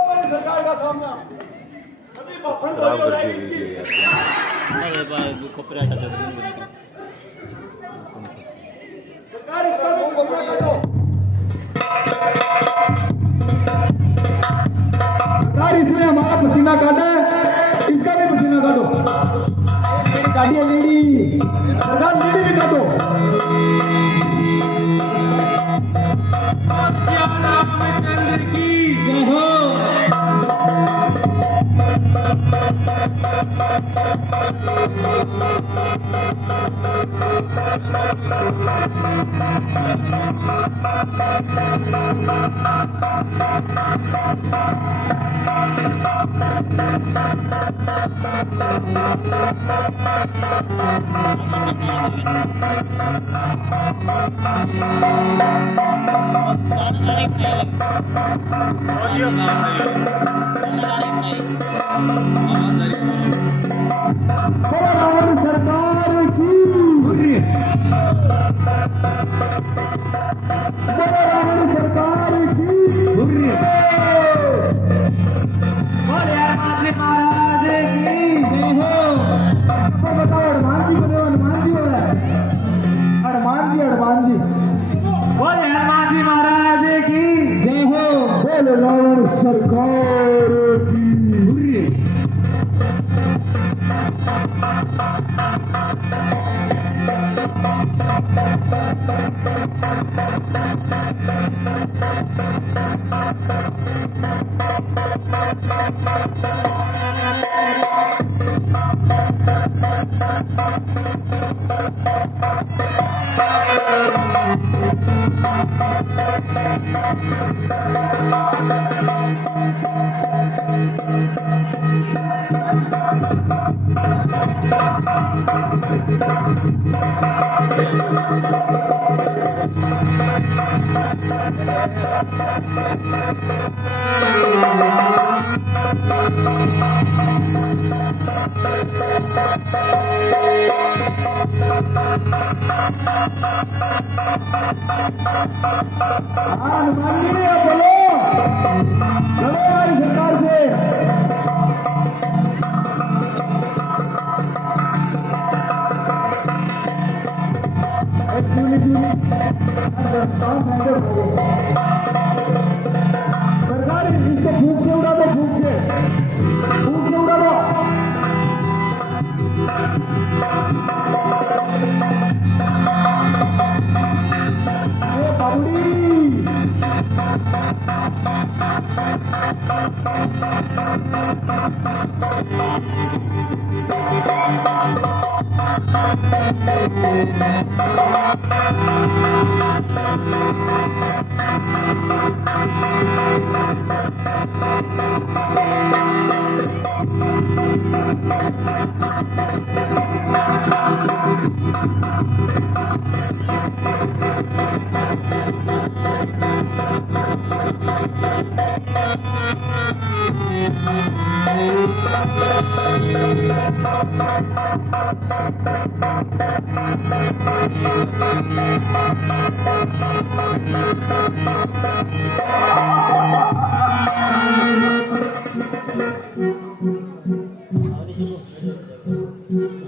सरकार का सामना खराब करके वीडियो यार। अरे भाई कॉपीराइट आता है। सरकार इसका भी पसीना काटो। सरकार इसने हमारा पसीना काटा है, इसका भी पसीना काटो। काटिए लेडी, सरकार लेडी भी काटो। रामचंद्र की जय हो। रावण सरकार की, रावण सरकार की। महाराज की जय हो। बताओ हनुमान जी को, हनुमान जी हो रहा है, हनुमान जी, हनुमान जी। बोले हनुमान जी महाराज की जय हो। बोले रावण सरकार की। हनुमान जी बोलो, चलो हमारी सरकार से। सरकार इसको फूक से उड़ा दो, फूक से उड़ा दो।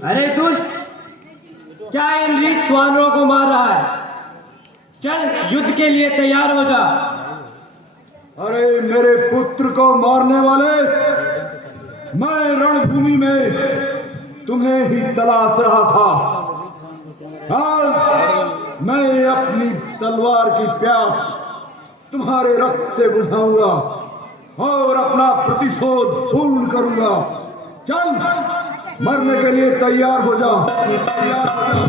अरे दुष्ट, क्या इन रीछ वानरों को मार रहा है? चल युद्ध के लिए तैयार हो जा। अरे मेरे पुत्र को मारने वाले, मैं रणभूमि में तुम्हें ही तलाश रहा था। आज मैं अपनी तलवार की प्यास तुम्हारे रक्त से बुझाऊंगा और अपना प्रतिशोध पूर्ण करूंगा। चल मरने के लिए तैयार हो जा, तैयार हो जा।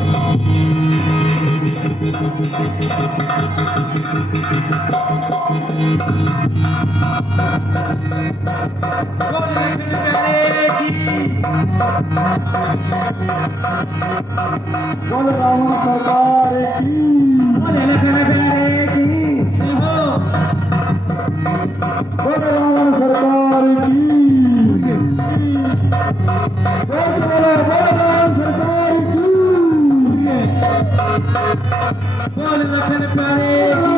बोल रावण सरकार की, बोले प्यारे की हो। बोल रावण सरकार की, बोल रावण सरकार की, बोल लखन प्यारे की,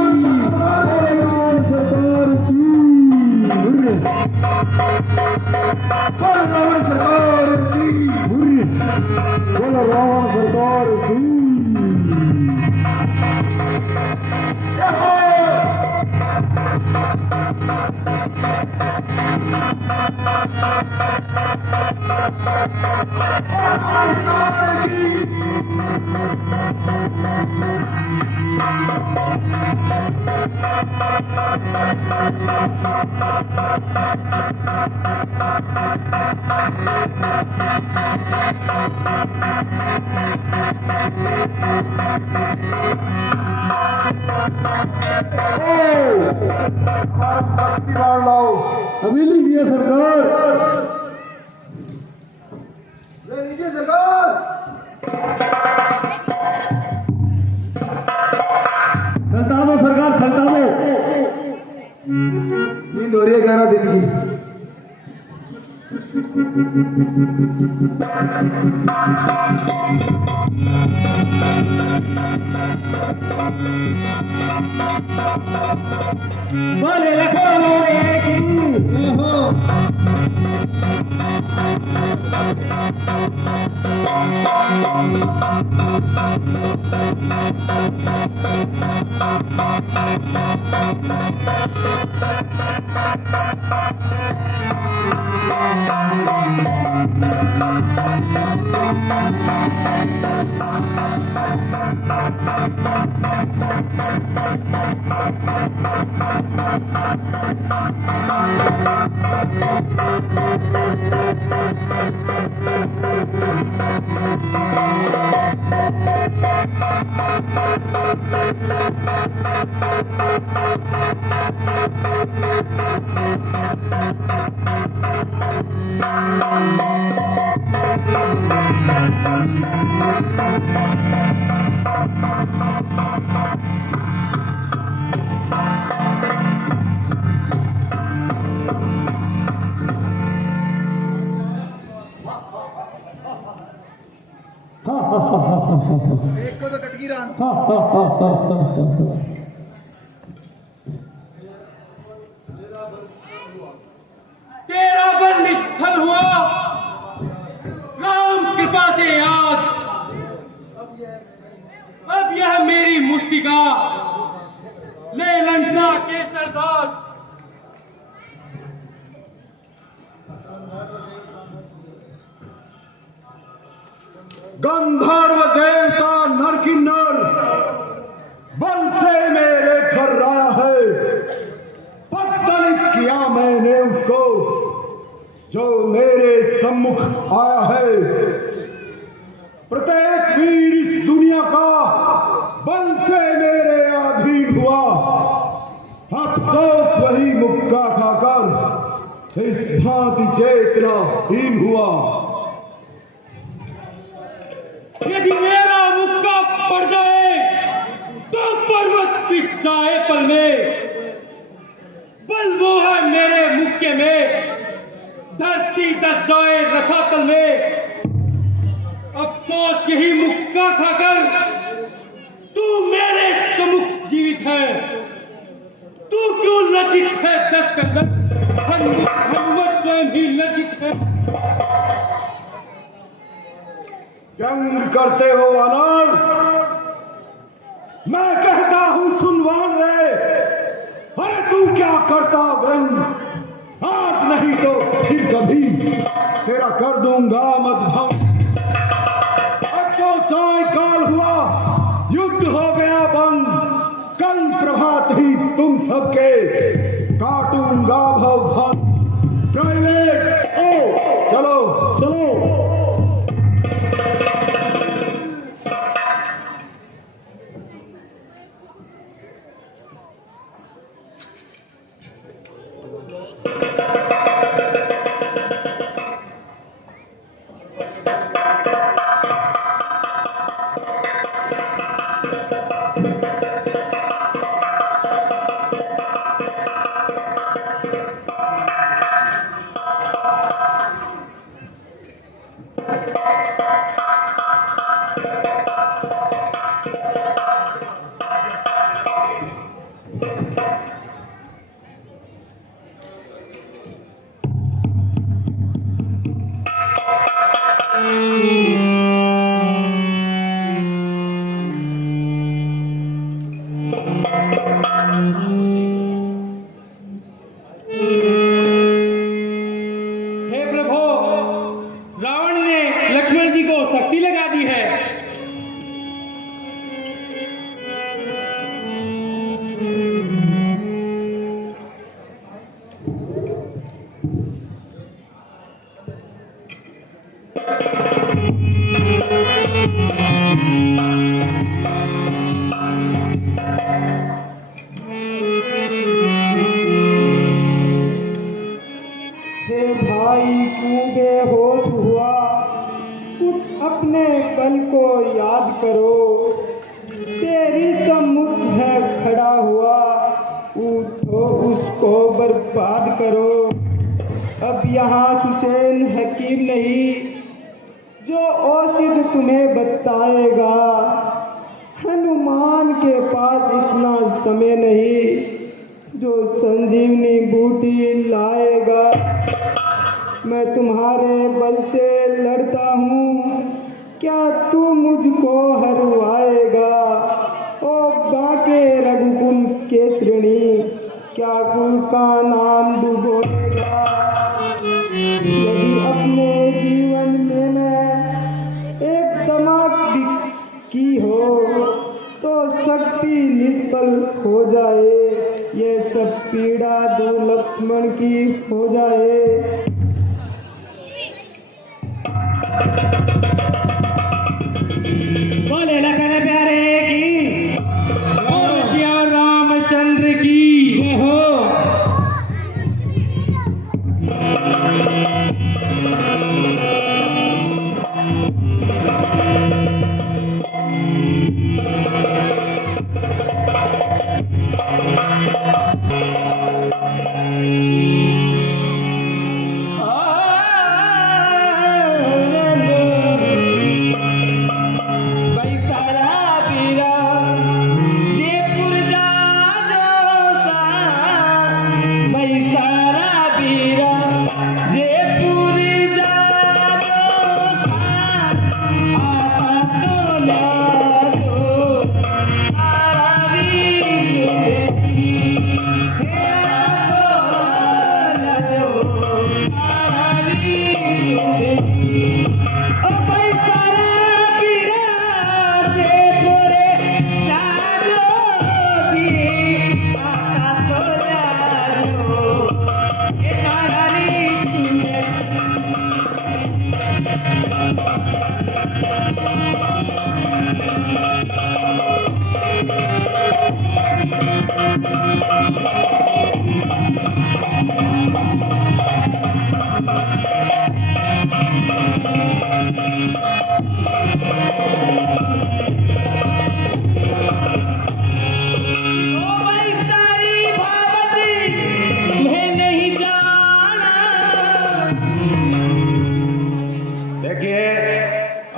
बोल रावण सरकार की। बोलो रावण सरकार की बोलो रावण सरकार की शक्तिमान लाओ अभी लीजिए सरकार। ले लीजिए सरकार। सल्टावो सरकार, सल्टावो। नींद हो रही है 11 दिन की। बोले रखो एक ही हो। एक को तो कटकी रहा। तेरा बल निष्फल हुआ राम कृपा से आज। अब यह मेरी मुष्टिका ले लंका के सरदार। गंधर्व देवता नर की नर बल से मेरे घर रहा है। पत्तलित किया मैंने उसको जो मेरे सम्मुख आया है। प्रत्येक वीर इस दुनिया का बल से मेरे अधीन हुआ। अफसोस वही मुक्का खाकर इस भांति चेतनाहीन हुआ। यदि मेरा मुक्का पड़ जाए तो पर्वत पिस जाए पल में। बल वो है मेरे मुक्के में, धरती दस जाए रसातल में। अफसोस यही मुक्का खाकर तू मेरे सम्मुख जीवित है। तू क्यों लज्जित है दस कंदर? हनुमत स्वयं ही लज्जित है। व्यंग करते हो वानर? मैं कहता हूं सुनवान रे। अरे तू क्या करता व्यंग? आज नहीं तो फिर कभी तेरा कर दूंगा मदभंग। अब तो सायकाल हुआ, युद्ध हो गया बंद। कल प्रभात ही तुम सबके काटूंगा भवभंग। ओ चलो चलो। हे प्रभु, रावण ने लक्ष्मण जी को शक्ति लगा दी है। हे भाई क्यों बेहोश हुआ? कुछ अपने कल को याद करो। तेरी सम्मुख है खड़ा हुआ, उठो उसको बर्बाद करो। अब यहाँ हुसैन हकीम नहीं जो औषध तुम्हें बताएगा। हनुमान के पास इतना समय नहीं जो संजीवनी बूटी लाएगा। मैं तुम्हारे बल से लड़ता हूँ, क्या तू मुझको हरवाएगा? ओ बाके रघुकुल केसरी, क्या कुल का नाम डुबोएगा? यदि अपने जीवन में मैं एक दमाक की हो तो शक्ति निष्फल हो जाए। ये सब पीड़ा दो लक्ष्मण की हो जाए। बोले लखन प्यारे की, बोल सिया रामचंद्र की जय हो।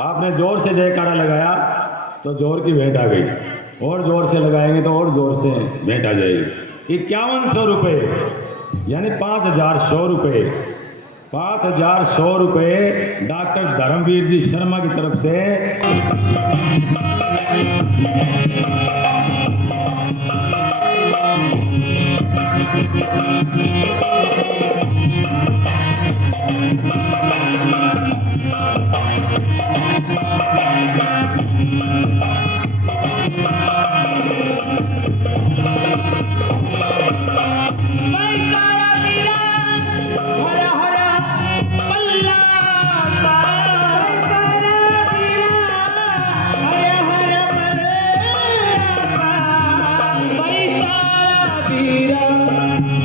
आपने जोर से जयकारा लगाया तो जोर की भेंट आ गई, और जोर से लगाएंगे तो और जोर से भेंट आ जाएगी। 5100 रुपये यानी 5100 रुपये, 5100 रुपये डॉक्टर धर्मवीर जी शर्मा की तरफ से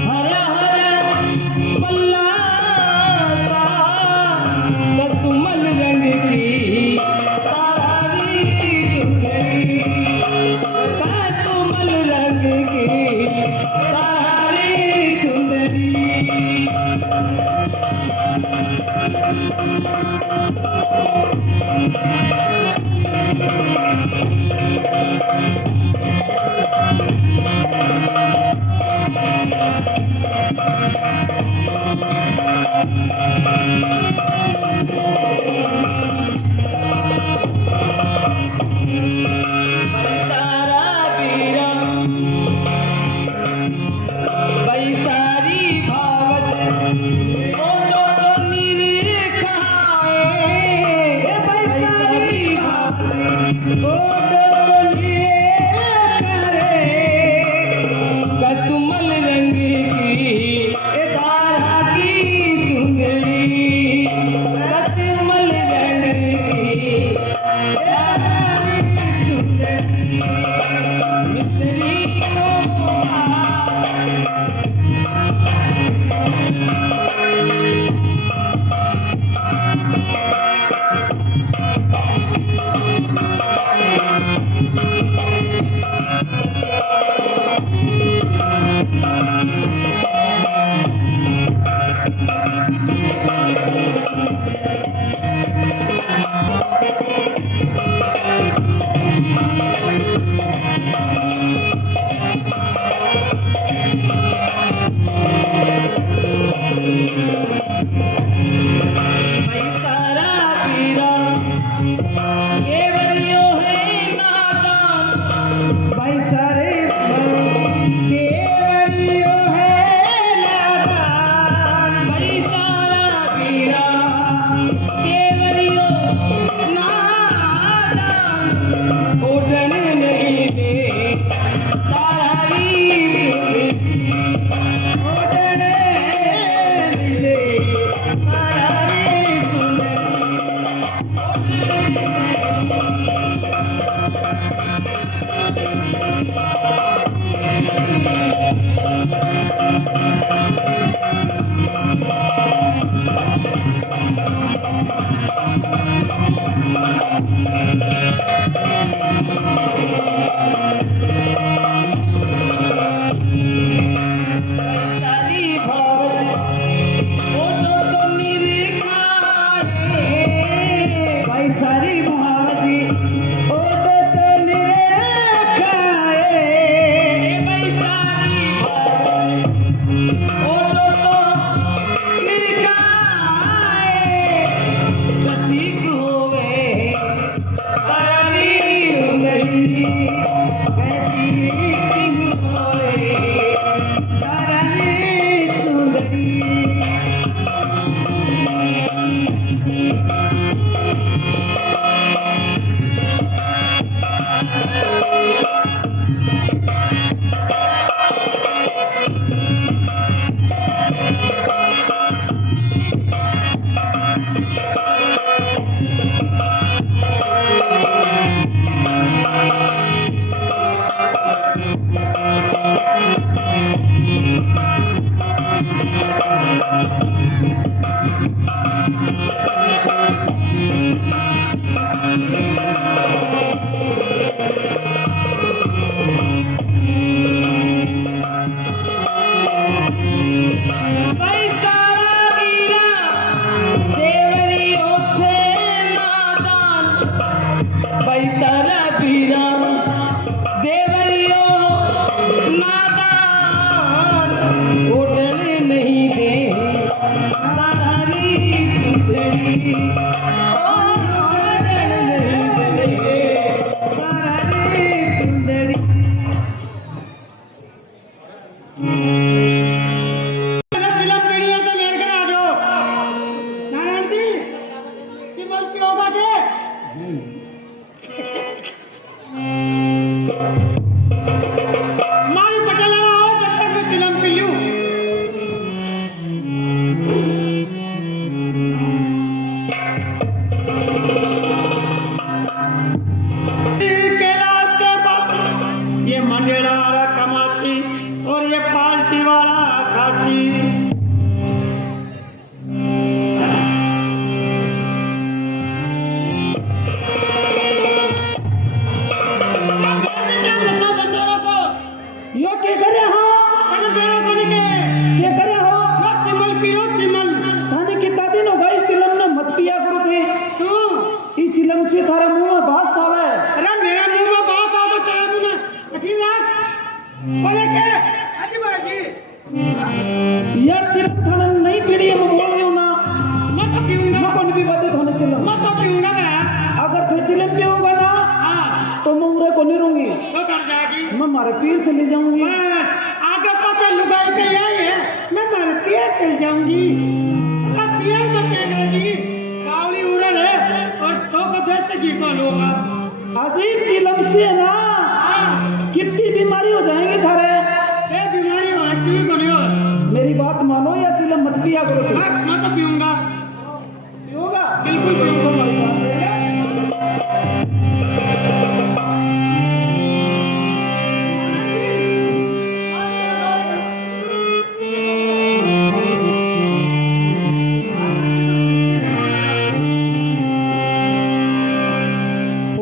हर हर चल जाऊंगी। अब पियर मत कहना जी, कावली उड़ल है और तो का देश से की कौन होगा? अजी चिलम से ना कितनी बीमारी हो जाएंगी थारे। ये बीमारी हो क्यों बनी हो? मेरी बात मानो या चिलम मत पिया करो तुम। मैं तो पीऊंगा, पियोगा? बिल्कुल पीऊंगा।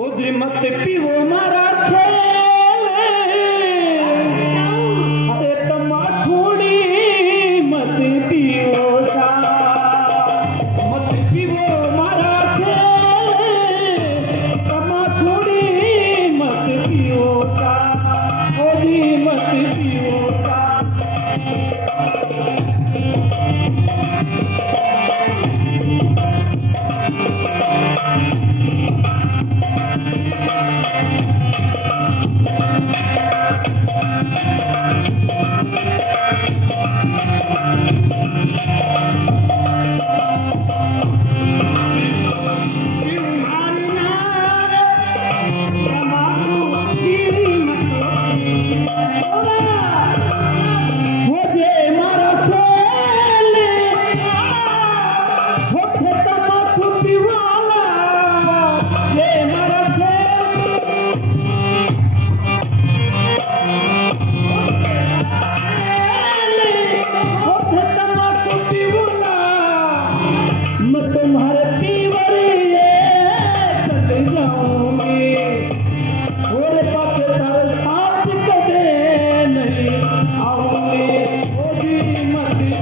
ओजी मत पियो मारा छेले, अरे तमाखुड़ी मत पियो सा, मत पियो मारा छेले, तमाखुड़ी मत पियो सा, ओजी मत पियो सा। तुम्हारी नार तमाकू पीली मत ओजे मारा छेले, होठे तमाकू पिवाला, ये मारा छेले, होठे तमाकू पिवाला, मैं तुम्हारे पीवरिए चल जाऊंगी, और पाछे तारे साथ कदे नहीं आऊंगी, ओजी मत पियो।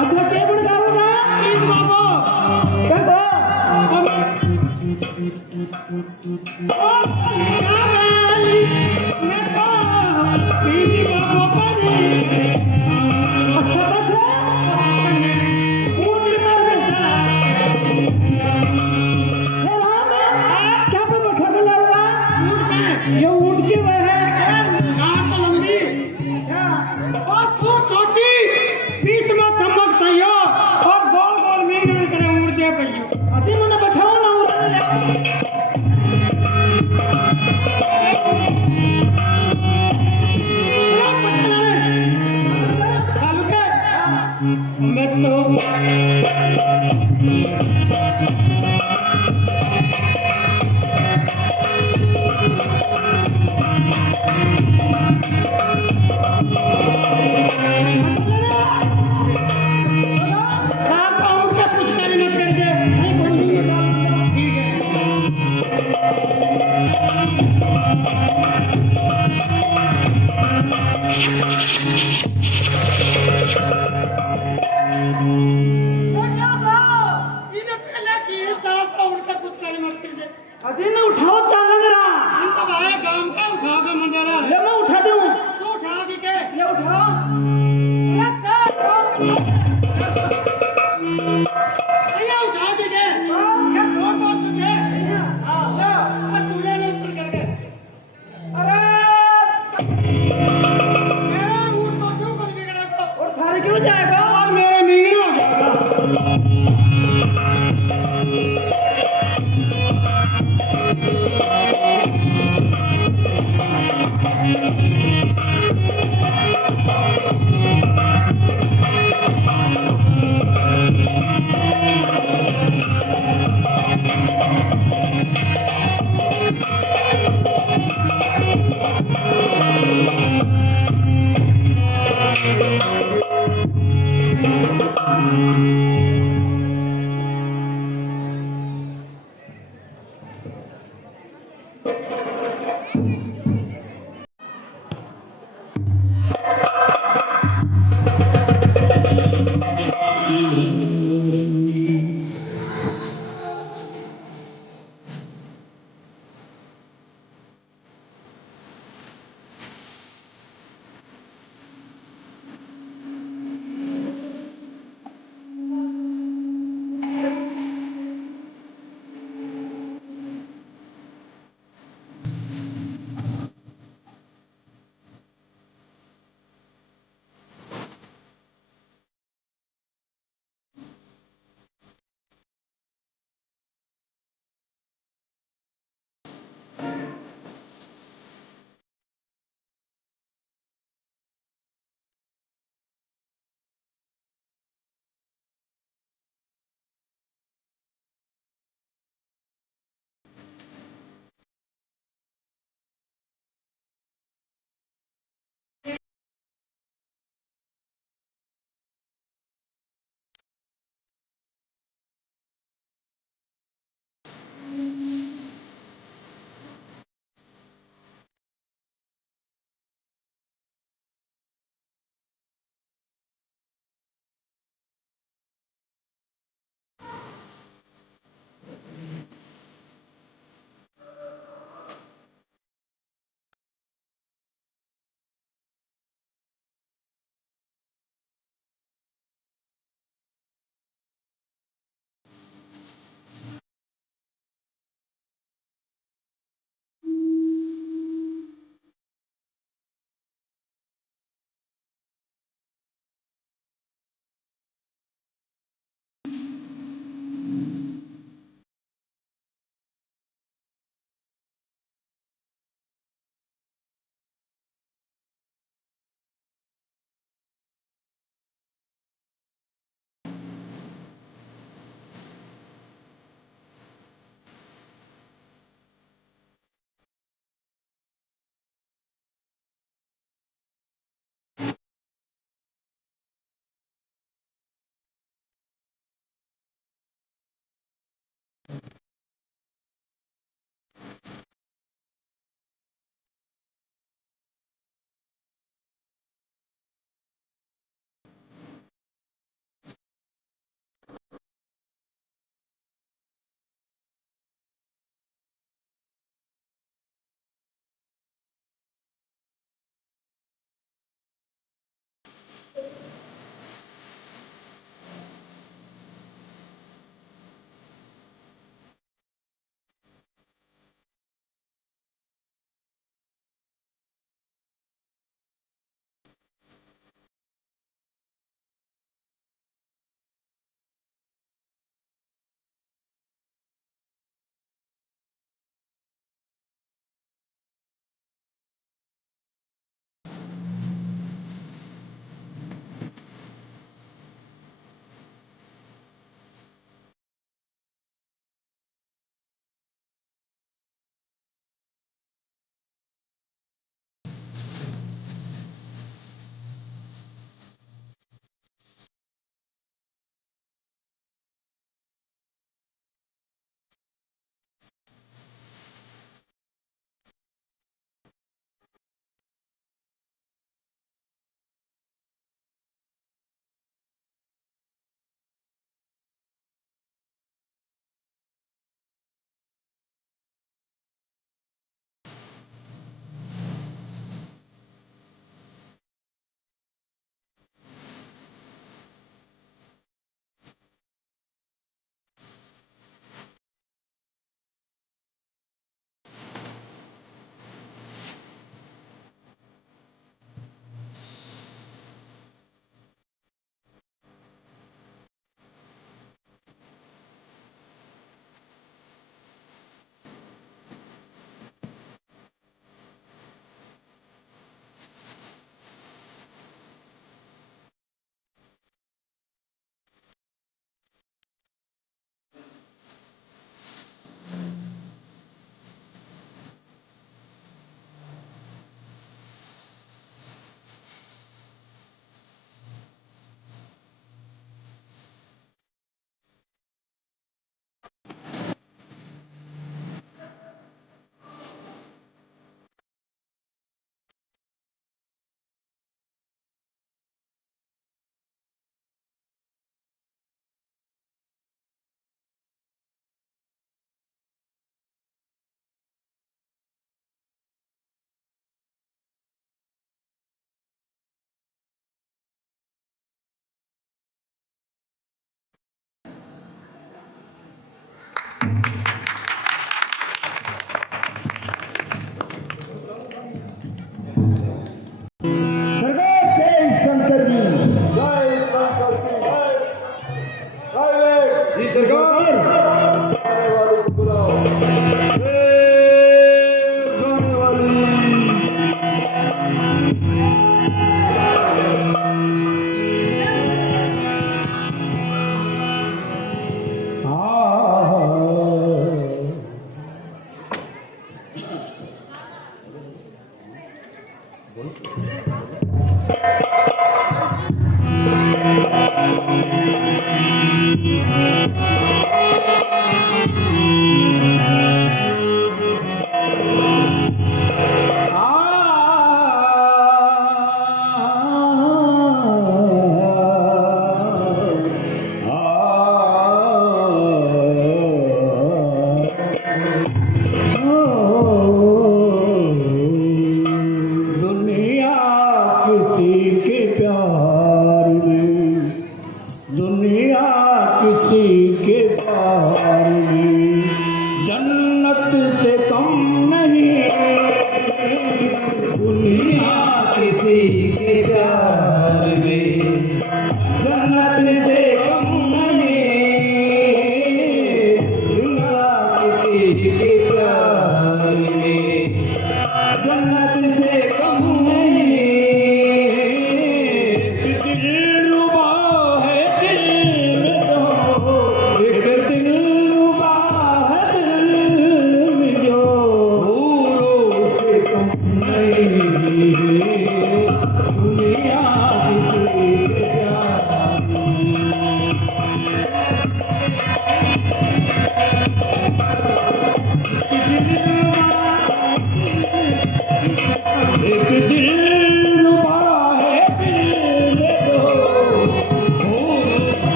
अच्छा क्या बन गाऊंगा? क्या कहो? अच्छा बच्चा हे राम, क्या पे बैठा के लाऊंगा? ये ऊँट के वह है। अति मने बैठाओ ना उड़ाने ले। मैं तो अजी ने उठाओ चांगा जरा। ले मैं उठा दूं। ले उठाओ। और थारे क्यों जाएगा? और मेरे मीन हो जाएगा।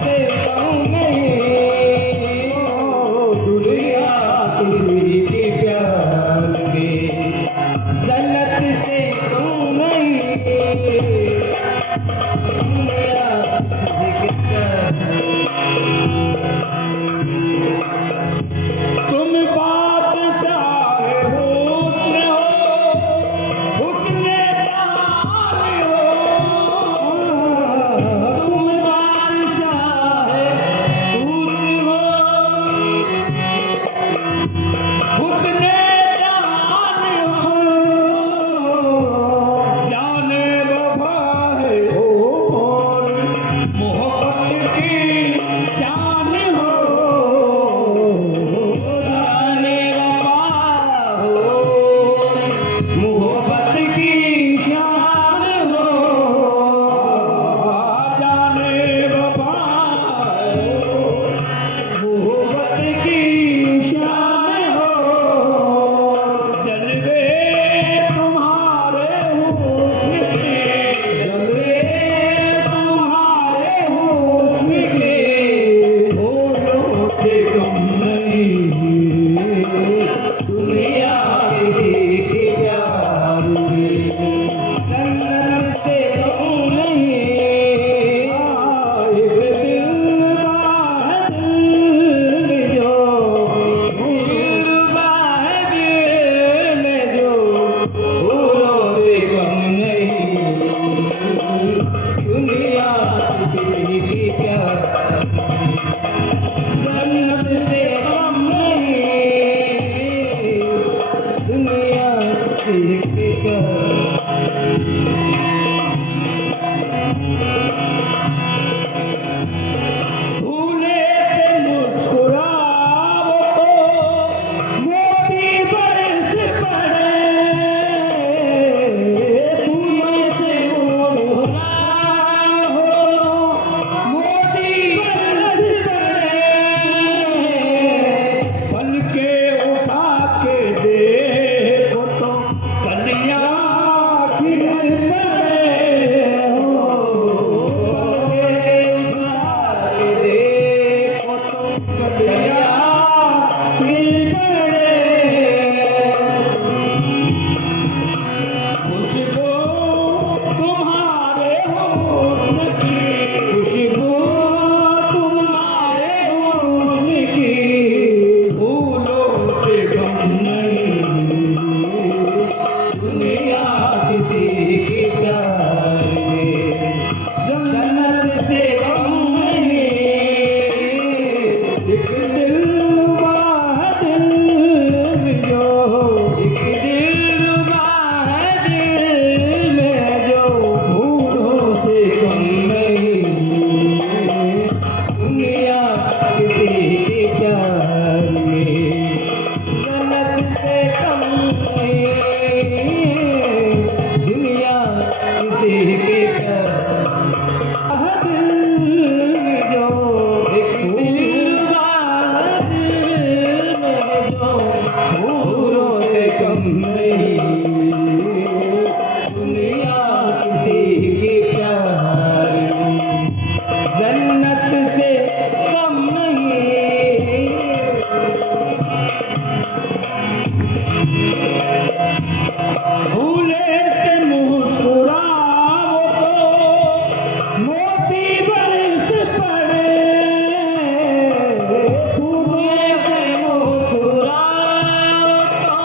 से कम नहीं, दुनिया किसी की प्यार में जन्नत से कम नहीं, दुनिया किसी की प्यार में। तुम बादशाह हुस्न हो, हुस्न जान हो, तुम बादशाह हुस्न हो, हुस्न जान हो, जाने वफा है हो, मोहब्बत की शान हो, जाने वफा हो, मोहब्बत की शान हो, जाने वफा हो, मोहब्बत की शान हो, जलवे तुम्हारे हुस्न के, जलवे तुम्हारे हुस्न के, फूलों से कम नहीं, दुनिया किसी की प्यार में जन्नत से कम नहीं। एक दिलरुबा है दिल में जो, दिलरुबा है दिल में जो, फूलों से कम नहीं, दुनिया किसी की प्यार जन्नत से कम नहीं, दुनिया किसी की प्यार। भूले से मुस्कुराओ तो मोती बरस पड़े, भूले से मुस्कुराओ मोती बरस पड़े, पलके उठा के देखो तो कलियां खिल पड़े, पलके उठा के देखो तो कलियां खिल पड़े, खुशबू तुम्हारे हुस्न की, खुशबू तुम्हारे हुस्न की, फूलों से कम नहीं, दुनिया किसी की प्यार में जन्नत से कम नहीं। एक दिलरुबा है दिल में जो, एक दिलरुबा है दिल में जो, फूलों से कम नहीं, दुनिया किसी की प्यार में जन्नत से कम नहीं, दुनिया किसी की प्यार है दिल में जो, एक दिलरुबा है दिल में जो, फूलों से कम नहीं, दुनिया किसी की प्यार में जन्नत से कम नहीं। भूले से मुस्कुराओ तो मोती बरस पड़े, भूले से मुस्कुराओ तो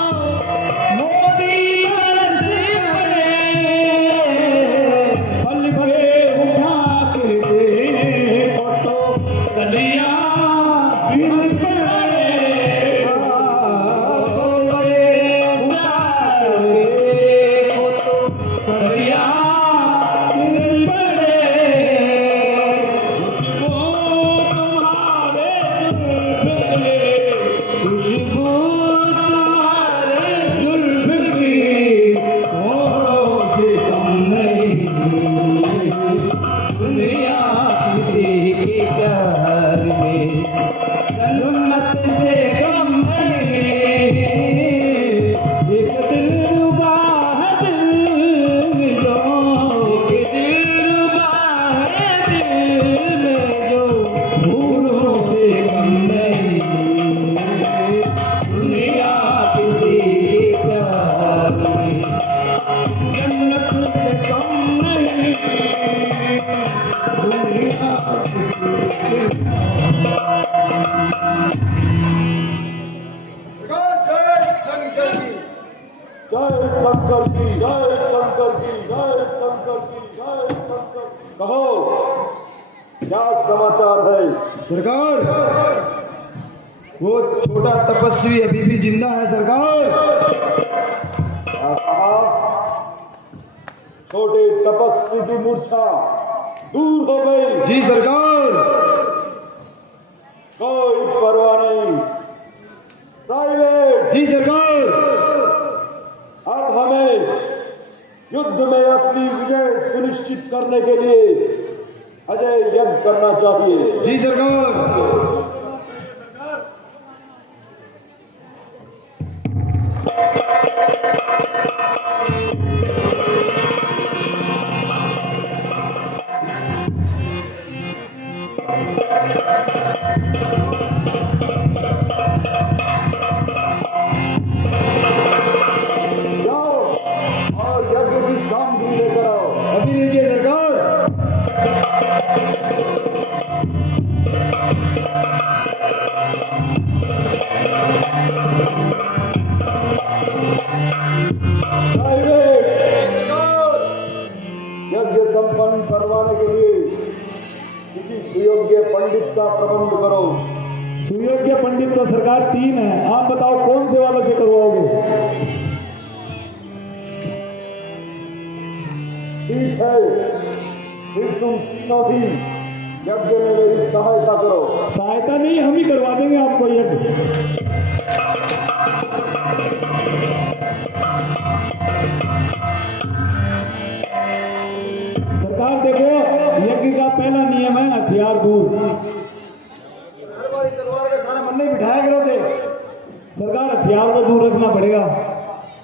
मोती बरस पड़े, पलके उठा के देखो तो कलियां खिल पड़े, कलियां खिल पड़े, खुशबू तुम्हारे जुल्फ की, खुशबू तुम्हारे जुल्फ की, फूलों से कम नहीं, दुनिया किसी की प्यार में जन्नत से कम नहीं। एक दिलरुबा है दिल में जो, एक दिलरुबा है दिल में जो, की जय शंकर की जय शंकर की जय शंकर। कहो क्या समाचार है? सरकार, वो छोटा तपस्वी अभी भी जिंदा है सरकार। क्या कहा? छोटे तपस्वी की मूर्छा दूर हो गई। जी सरकार। कोई परवाह नहीं। प्राइवेट, जी सरकार। अब हमें युद्ध में अपनी विजय सुनिश्चित करने के लिए अजय यज्ञ करना चाहिए। जी सरकार। जाओ और यज्ञ की सामग्री लेकर आओ। अभी लीजिए सरकार। यज्ञ संपन्न करवाने के लिए किसी सुयोग्य पंडित का प्रबंध करो। सुयोग्य पंडित तो सरकार 3 है, आप बताओ कौन से वाले से करवाओगे? ठीक है, फिर तुम तीनों भी यज्ञ में मेरी सहायता करो। सहायता नहीं, हम ही करवा देंगे आपको यज्ञ। सरकार देखो, यज्ञ का पहला नियम है हथियार दूर। तलवार का सारा मन नहीं बिठाया करो थे। सरकार हथियार को दूर रखना पड़ेगा।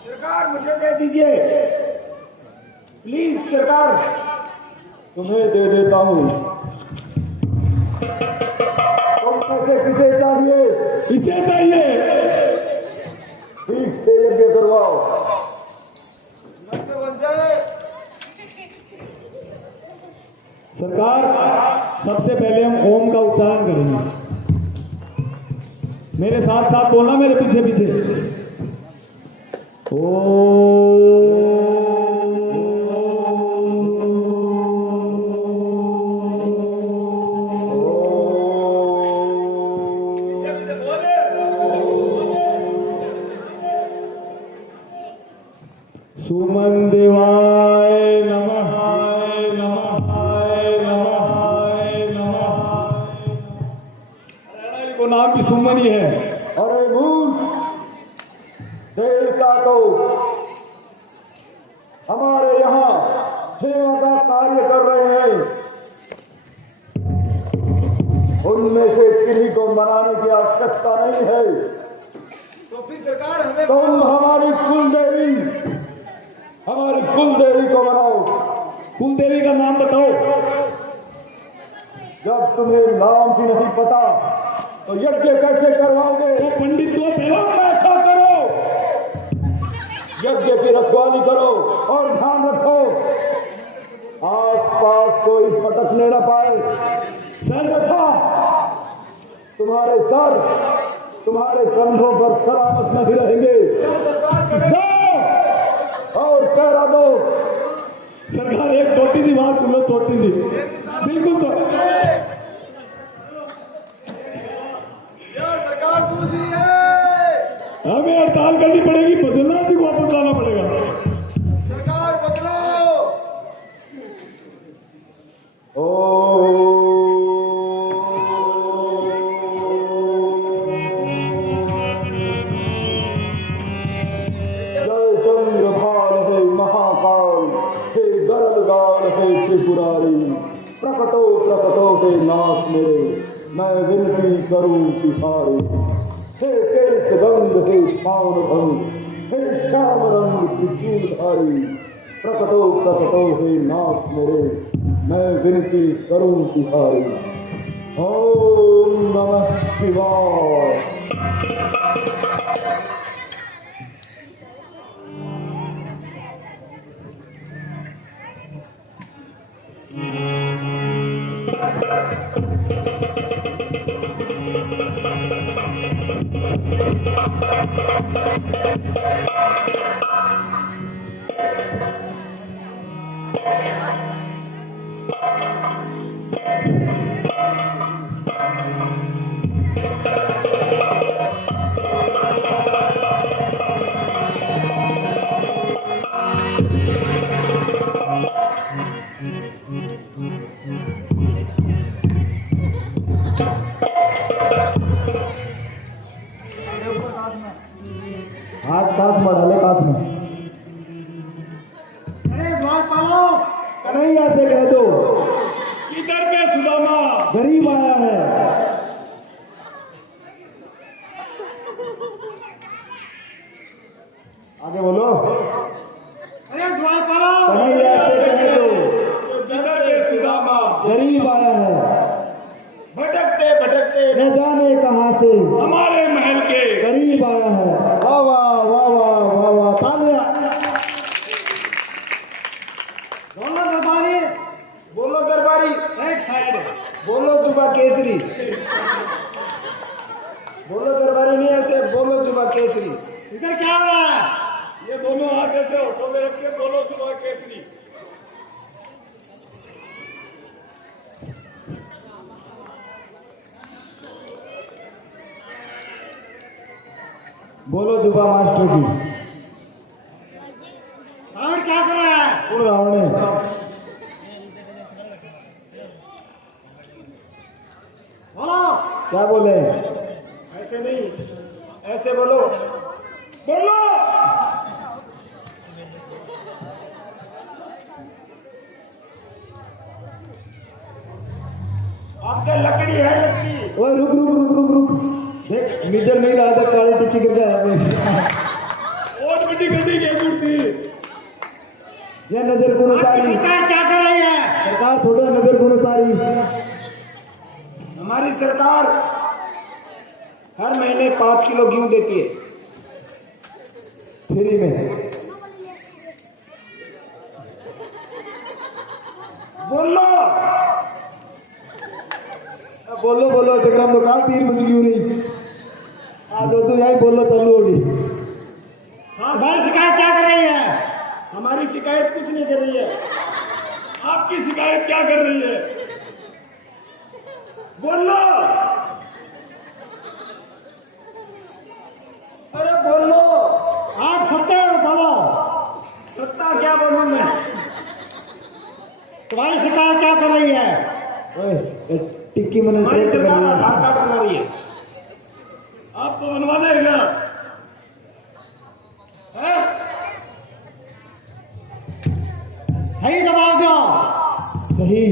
सरकार मुझे दे दीजिए प्लीज सरकार। तुम्हें दे देता हूँ। तुम पैसे किसे चाहिए? इसे चाहिए। ठीक से यज्ञ करवाओ। सरकार सबसे पहले हम ओम का उच्चारण करेंगे। मेरे साथ साथ बोलना, मेरे पीछे पीछे। सुमन देवाय नमः को नाम भी सुमन ही है। अरे मूर्ख, देवता तो हमारे यहाँ सेवा का कार्य कर रहे हैं। उनमें से किन्हीं को मनाने की आवश्यकता नहीं है। तो फिर सरकार हमें तुम हमारी कुलदेवी को मनाओ। कुल देवी का नाम बताओ। जब तुम्हें नाम भी नहीं पता तो यज्ञ कैसे करवाओगे? तो पंडित को पहला ऐसा करो, यज्ञ की रखवाली करो और ध्यान रखो आसपास कोई फटकने न पाए। सर देखा, तुम्हारे सर तुम्हारे कंधों पर सलामत नहीं रहेंगे। जाओ और पैरा दो। सरकार एक छोटी सी बात सुन लो, छोटी सी, बिल्कुल तो हमें हड़ताल करनी पड़ेगी, बदलना जी को वापस लाना पड़ेगा। सरकार बदलो। ओ जय चंद्रभाल हे महाकाल, हे गरलगाल हे त्रिपुरारी, प्रकटो हे नाथ मेरे, मैं विनती करूं तिहारी। हे केश गंध हे पावन भंग, हे श्याम रंग त्रिशूलधारी, प्रकटो हे नाथ मेरे, मैं विनती करूं तिहारी। ओम नमः शिवाय। हाथ काट में डाले काट में। अरे द्वारपालो, कन्हैया से कह दो किधर पे सुदामा? गरीब आया है। आगे बोलो। अरे द्वारपालो, कन्हैया से कह दो किधर पे सुदामा? गरीब आया है। भटकते भटकते न जाने कहां से हमारे महल के गरीब आया है। वाह वाह वाह वाह वाह वाह, तालियां। बोलो दरबारी, बोलो दरबारी, एक साइड। बोलो जुबा केसरी। बोलो दरबारी नहीं ऐसे, बोलो जुबा केसरी। इधर क्या हो रहा है? ये दोनों हाथ ऐसे होठों में रख के बोलो सुबह केसरी। बोलो जुबा मास्टर की। रावण क्या कर रहा है? कौन रावण है? बोलो। क्या बोले? ऐसे नहीं, ऐसे बोलो। बोलो आपका लकड़ी है, लकड़ी। ओए रुक रुक रुक रुक रुक, देख मीटर नहीं रहा था, काली टिक्की करके आया मैं। और बड़ी गड्डी की जुड़ती। ये नजर गुण आपकी उतारी सरकार क्या कर रही है? सरकार, थोड़ा नजर गुण उतारी। हमारी सरकार हर महीने 5 किलो गेहूं देती है। फ्री में। बोलो। बोलो बोलो जगराम दुकान 3 बज गई नहीं। आज तो यही बोलो चलो अभी। हमारी शिकायत क्या कर रही है? हमारी शिकायत कुछ नहीं कर रही है। आपकी शिकायत क्या कर रही है? बोलो। अरे बोलो। आप सत्ता बोलो। सत्ता क्या बोलूं मैं? तुम्हारी सरकार क्या कर रही है? ओए ये टिक्की मैंने हमारी टेस्ट कर सरकार लिया। आधार कार्ड बना रही है। आपको बनवा देगा। हैं? सही जवाब दो। सही।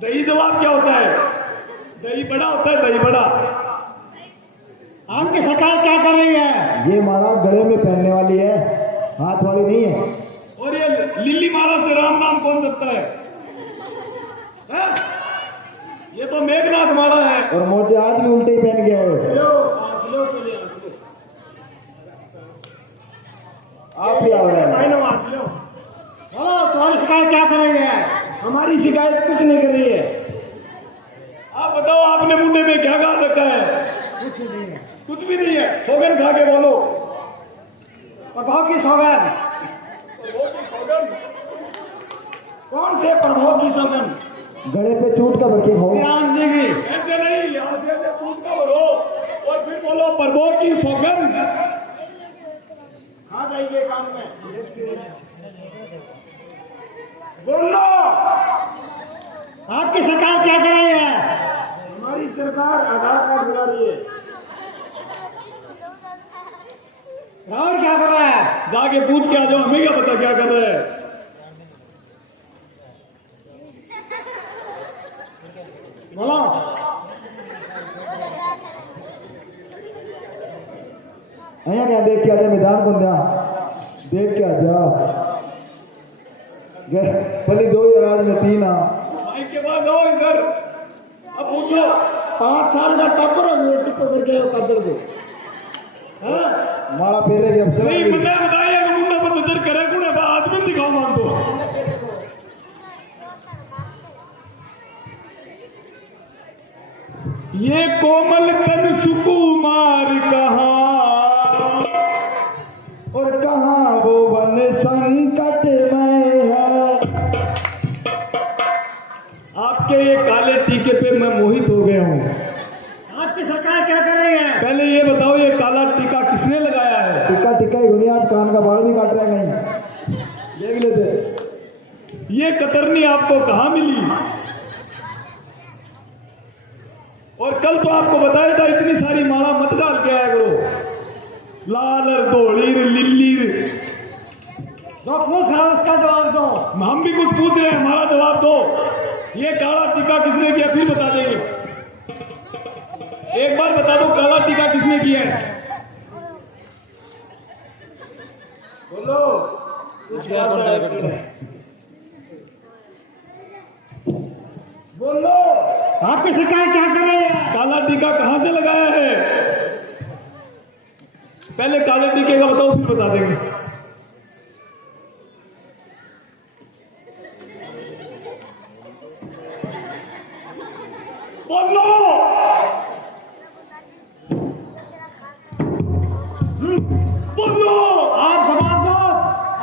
दही जवाब क्या होता है? दही बड़ा होता है, दही बड़ा। आपकी सरकार क्या कर रही है? ये माला गले में पहनने वाली है, हाथ वाली नहीं है। और ये लिल्ली माला से राम नाम कौन सकता है? हैं? ये तो मेघनाथ माला है। और मोजे आज भी उल्टे ही पहन गया है। आप ही आओ रहे बोलो, तुम्हारी शिकायत क्या कर रही है? हमारी शिकायत कुछ नहीं कर रही है। आप बताओ, आपने मुंडे में क्या गा रखा है? कुछ भी नहीं है। सौगन खा के बोलो। प्रभाव की सौगंध। कौन से प्रभाव की सौगंध? गले पे चूट का बरके हो। राम जी की। ऐसे नहीं, यहाँ से ऐसे टूट का भरो और फिर बोलो प्रभो की सौगंध। आ जाइए काम में। बोलो। आपकी सरकार क्या कर रही है? हमारी सरकार आधार कार्ड बना रही है। रावण क्या कर रहा है? जाके पूछ के आ जाओ, हमें क्या पता क्या कर रहा है। बोलो। अया क्या देख के आजा मैदान को दिया, देख के आजा। पहले 2 ही राज में 3 आ। भाई के बाद आओ इधर। अब पूछो। 5 साल का टप्पर टिप्पो करके कब्र को। हाँ? माला फेरे के अवसर नहीं, मैंने बताया कि मुंडा पर नजर करे कौन है? आदमी दिखाओ मान दो। ये कोमल तन सुकुमार कहाँ, और कहाँ वो वन संकट में है। आपके ये काले टीके पे मैं मोहित हो गया हूँ। आपकी सरकार क्या कर रही है? पहले ये बताओ, ये काला टीका किसने लगाया है? टिक्का टिक्का ही बुनियाद, कान का बाल भी काट रहा है कहीं, देख लेते। ये कतरनी आपको कहाँ मिली? और कल तो आपको बताया था इतनी सारी माला मत डाल के आया करो, लाल और धोली लिल्ली। जो पूछ रहा है उसका जवाब दो। हम भी कुछ पूछ रहे हैं, हमारा जवाब दो। ये काला टीका किसने किया फिर बता देंगे। एक बार बता दो काला टीका किसने किया है। बोलो कुछ बात है। बोलो आपकी शिकायत क्या कर रही है? काला टीका कहां से लगाया है? पहले काले टीके का बताओ फिर बता देंगे। बोलो बोलो, आप जवाब दो।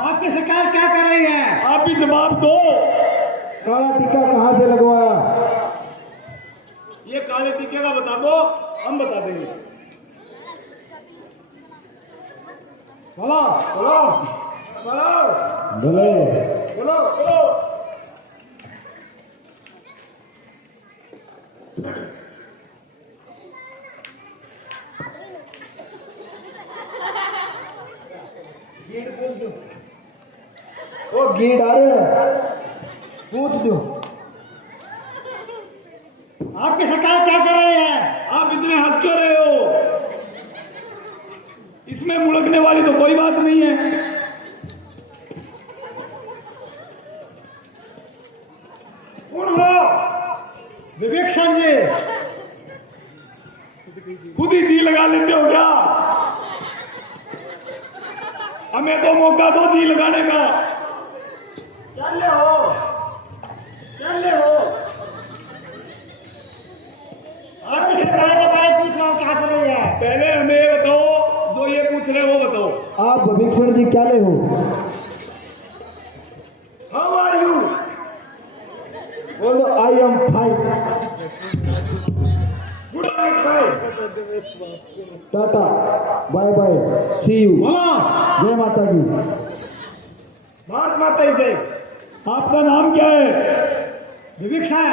आपकी शिकायत क्या कर रही है? आप भी जवाब दो। काला टीका कहाँ से लगवाया? ये काले टीके का बता दो, हम बता देंगे। बोलो बोलो बोलो बोलो बोलो बोलो। वो गीड आ रहे हैं, पूछ दो। आपकी शिकायत क्या कर रही है? आप इतने हंस क्यों रहे हो? इसमें मुड़कने वाली तो कोई बात नहीं है। कौन हो? विवेक्षण जी। खुद ही जी लगा लेते हो क्या? हमें तो मौका दो जी लगाने का। चले हो चले हो। आपकी शिकायत के बारे पूछ रहा हूँ, क्या कर रही है? पहले हमें ये बताओ, जो ये पूछ रहे हो वो बताओ। आप विवेक्षण जी क्या ले हो? How are you? बोलो I am fine. Good night भाई। Tata bye bye see you. जय माता दी। भारत माता की जय। आपका नाम क्या है? विवेक्षण।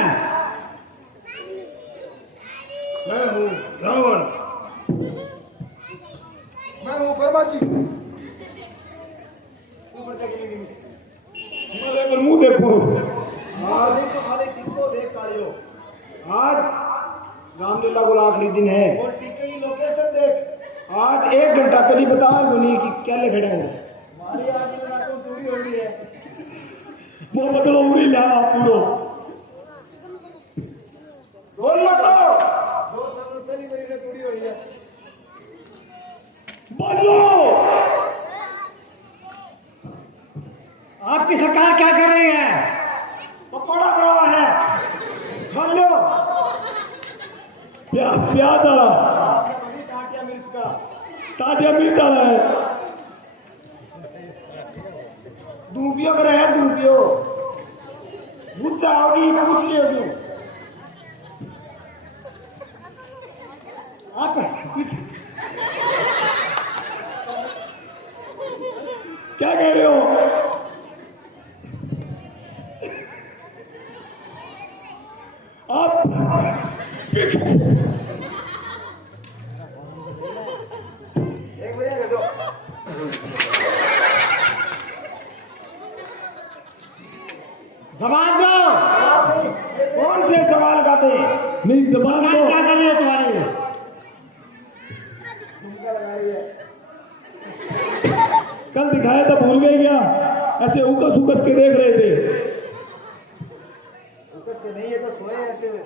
मैं हूँ रावण। मैं हूँ वर्मा जी। हिमालय पर मुंह देखो। आज रामलीला को आखिरी दिन है। और टीके की लोकेशन देख। आज 1 घंटा पहले बताओ दुनिया की क्या ले खड़े हैं। हमारी आगे लगा तो दूरी हो रही है। वो बदलो उड़ी ला पूरो। बोल लो तो। 2 साल पहली मेरी ने दूरी हो रही है। बोलो। आपकी सरकार क्या कर रही है? पकौड़ा बना हुआ है, खा लो। प्याज आ रहा, टाटिया मिर्च का। ताजा मिर्च आ रहा है। दूबियों कर रहे हैं, दूबियों। गुस्सा होगी पूछ लियो क्यों? आप क्या कह रहे हो? आप जवाब दो। कौन से सवाल का थे? नहीं जवाब क्या दो। क्या कर रही है तुम्हारी? कल दिखाया था भूल गए क्या? ऐसे उकस उकस के देख रहे थे। नहीं है तो सोए ऐसे में।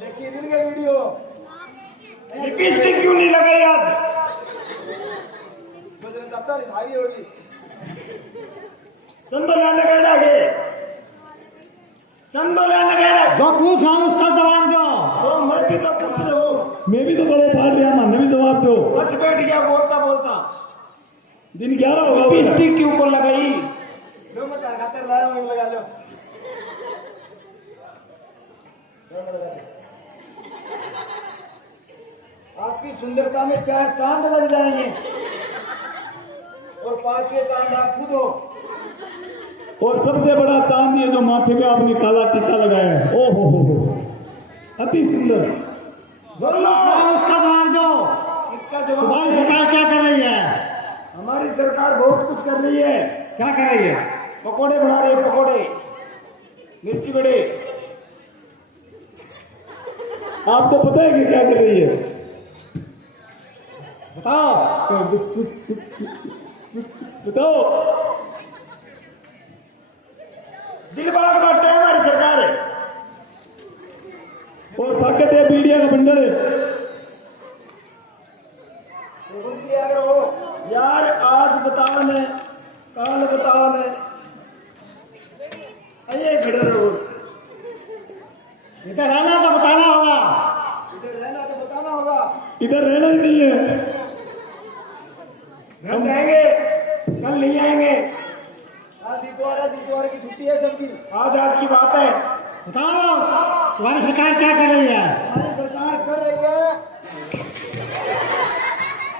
देखिए मिल गई वीडियो। लिपस्टिक क्यों नहीं लगाई आज? मुझे लगता है भाई होगी। चंदोलिया लगाए आगे। चंदोलिया लगाए। जो पूछ रहा हूँ उसका जवाब दो। तो मैं भी सब पूछ रहे हो। मैं भी तो बड़े पाड़ रहा, मैंने भी जवाब दो। बच बैठ गया बोलता बोलता। दिन 11 होगा। लिपस्टिक क्यों को लगाई? लो मैं खाते लाया हूँ, लगा लो। आपकी सुंदरता में 4 चांद लग जाएंगे। और 5 के चांद आप खुद हो। और सबसे बड़ा चांद ये जो माथे पे आपने काला टीका लगाया है, ओ हो, अति सुंदर। बोलो उसका जवाब दो। इसका जवाब तुम्हारी सरकार क्या कर रही है? हमारी सरकार बहुत कुछ कर रही है। क्या कर रही है? पकोड़े बना रही है, पकोड़े, मिर्ची बड़े। आपको पता है कि क्या कर रही है? बताओ। बताओ। दिल बड़ा बांटते हैं हमारी सरकार है। और ताकत है मीडिया का बंडल है। यार आज बताओ ने, कल बताओ ने, आइए खड़े रहो। इधर रहना तो बताना होगा, इधर रहना तो बताना होगा। इधर रहना ही नहीं है। हम जाएंगे, कल नहीं आएंगे। आज दीपावली की छुट्टी है सबकी। आज की बात है। बताओ तुम्हारी सरकार क्या कर रही है? हमारी सरकार कर रही है,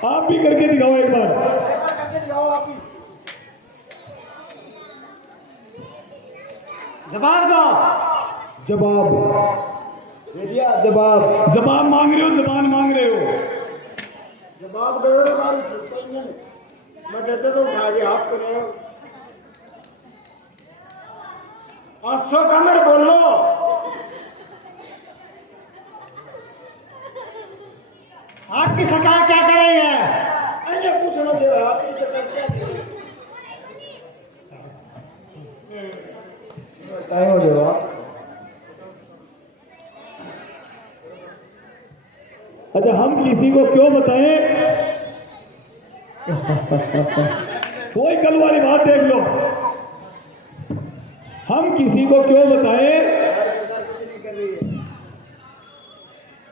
आप भी करके दिखाओ एक बार। करके दिखाओ आप भी। जवाब दो। जवाब दे दिया जवाब। जवाब मांग रहे हो, जबान मांग रहे हो। जवाब दो। हमारी छुट्टी नहीं है। मैं कहते तो उठा के आप करे 800 कमर बोलो। आपकी सरकार क्या कर रही है? अरे पूछना दे रहा आपकी सरकार क्या कर रही है? बताए हो जवाब। अच्छा, हम किसी को क्यों बताएं? कोई कल वाली बात देख लो। हम किसी को क्यों बताएं?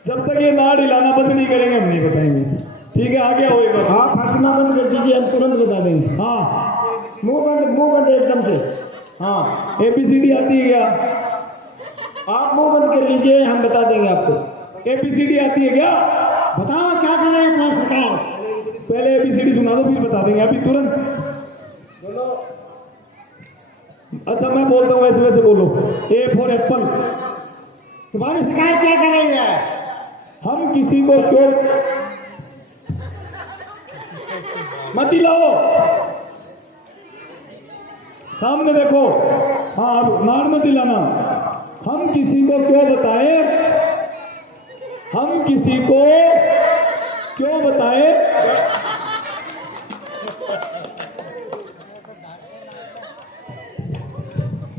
जब तक ये नाड़ हिलाना बंद नहीं करेंगे हम नहीं बताएंगे। ठीक है, आगे आओ एक बार। आप हंसना बंद कर दीजिए, हम तुरंत बता देंगे। हाँ, मुंह बंद एकदम से। हाँ, ABCD आती है क्या? आप मुंह बंद कर लीजिए, हम बता देंगे आपको। ABCD आती है क्या? बताओ क्या कर रहे हैं तुम्हारी सरकार? पहले ABCD सुना दो, फिर बता देंगे अभी तुरंत। बोलो। अच्छा, मैं बोलता हूँ वैसे वैसे बोलो। A for Apple. तुम्हारी सरकार क्या कर रही है? हम किसी को क्यों मत हिलाओ, सामने देखो। हाँ, नाड़ मत हिलाना। हम किसी को क्यों बताएं? हम किसी को क्यों बताएं?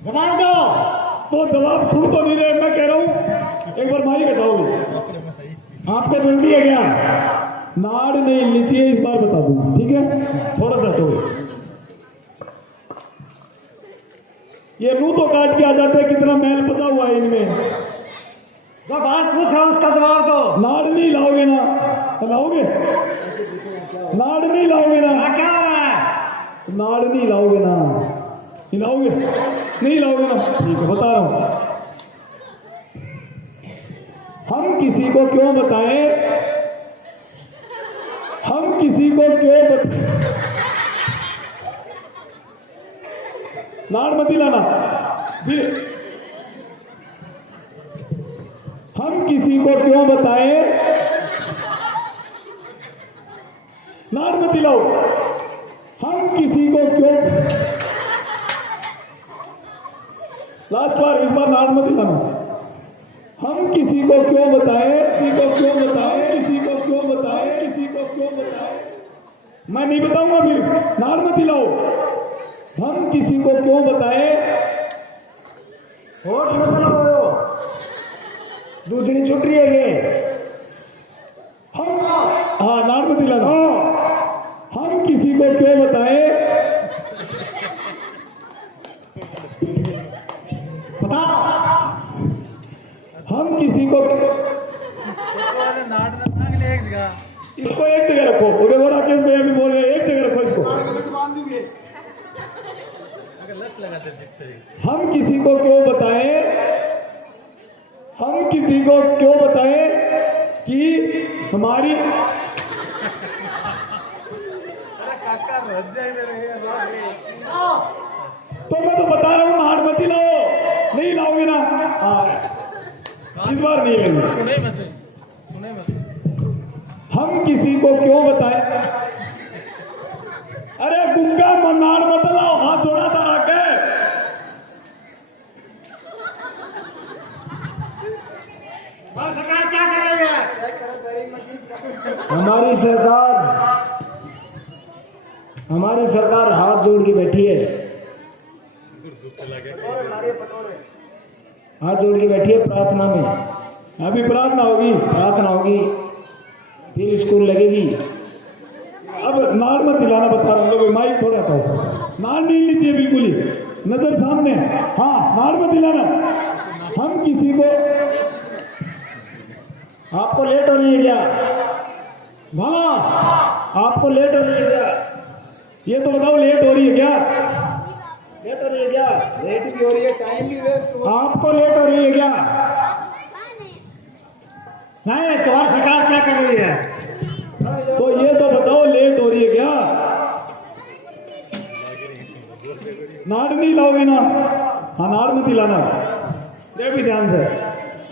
जवाब दो। तो जवाब सुन तो नहीं रहे, मैं कह रहा हूं एक बार माइक हटाओ। आपको जल्दी है क्या? नाड़ नहीं लीजिए, इस बार बता दूं, ठीक है? थोड़ा सा तो ये मुंह तो काट के आ जाते हैं, कितना मैल पता हुआ है इनमें। जो बात पूछ रहा हूं उसका जवाब दो। नाड़ नहीं लाओगे ना? लाओगे? नाड़ नहीं लाओगे ना? क्या हो रहा है? नाड़ नहीं लाओगे ना? हिलाओगे? नहीं लाओगे ना? ठीक है, बता रहा हूं। हम किसी को क्यों बताएं? हम किसी को क्यों नाड़ मत हिलाना। फिर हम किसी को क्यों बताएं? नाड़ मत हिलाओ। हम किसी को क्यों, लास्ट बार, इस बार नाड़ मत हिलाना। हम किसी को क्यों बताएं? किसी को क्यों बताएं? किसी को क्यों बताएं? किसी को क्यों बताएं? मैं नहीं बताऊंगा, फिर नाड़ मत हिलाओ। हम किसी को क्यों बताएं? होठ मत लगाओ, दूसरी छुट रही है ये। हम, हाँ, नाड़ मत हिलाना। हम किसी को क्यों बताएं? बताओ। हम किसी को, इसको एक जगह रखो। उधर वो राकेश भैया भी बोल रहे हैं, एक जगह रखो इसको। हम किसी को क्यों बताएं? हम किसी को क्यों बताएं कि हमारी तो मैं तो बता रहा हूँ हार मत लाओ, नहीं लाओगे ना इस बार नहीं लेंगे। हम किसी को क्यों बताएं? अरे गुंगा मनार मत लाओ, हाथ जोड़ा था आके। सरकार क्या कर रही है? हमारी सरकार हाथ जोड़ के बैठी है, हाथ जोड़ के बैठी है प्रार्थना में। अभी प्रार्थना होगी, प्रार्थना होगी, फिर स्कूल लगेगी। अब नार मत दिलाना, बता रहा हूँ माइक थोड़ा सा नार नहीं लीजिए, बिल्कुल ही नजर सामने। हाँ, नार मत दिलाना। हम किसी को, आपको लेट हो रही है क्या? हाँ, आपको लेट हो रही है क्या? ये तो बताओ लेट हो रही है क्या? लेट हो रही है क्या? लेट भी हो रही है, टाइम भी वेस्ट हो आपको लेट हो रही है क्या? नहीं, तुम्हारी सरकार क्या कर रही है? तो ये तो बताओ लेट हो रही है क्या? नाड़ नहीं लाओगे ना? हाँ, नाड़ मत दिलाना, ये भी ध्यान से।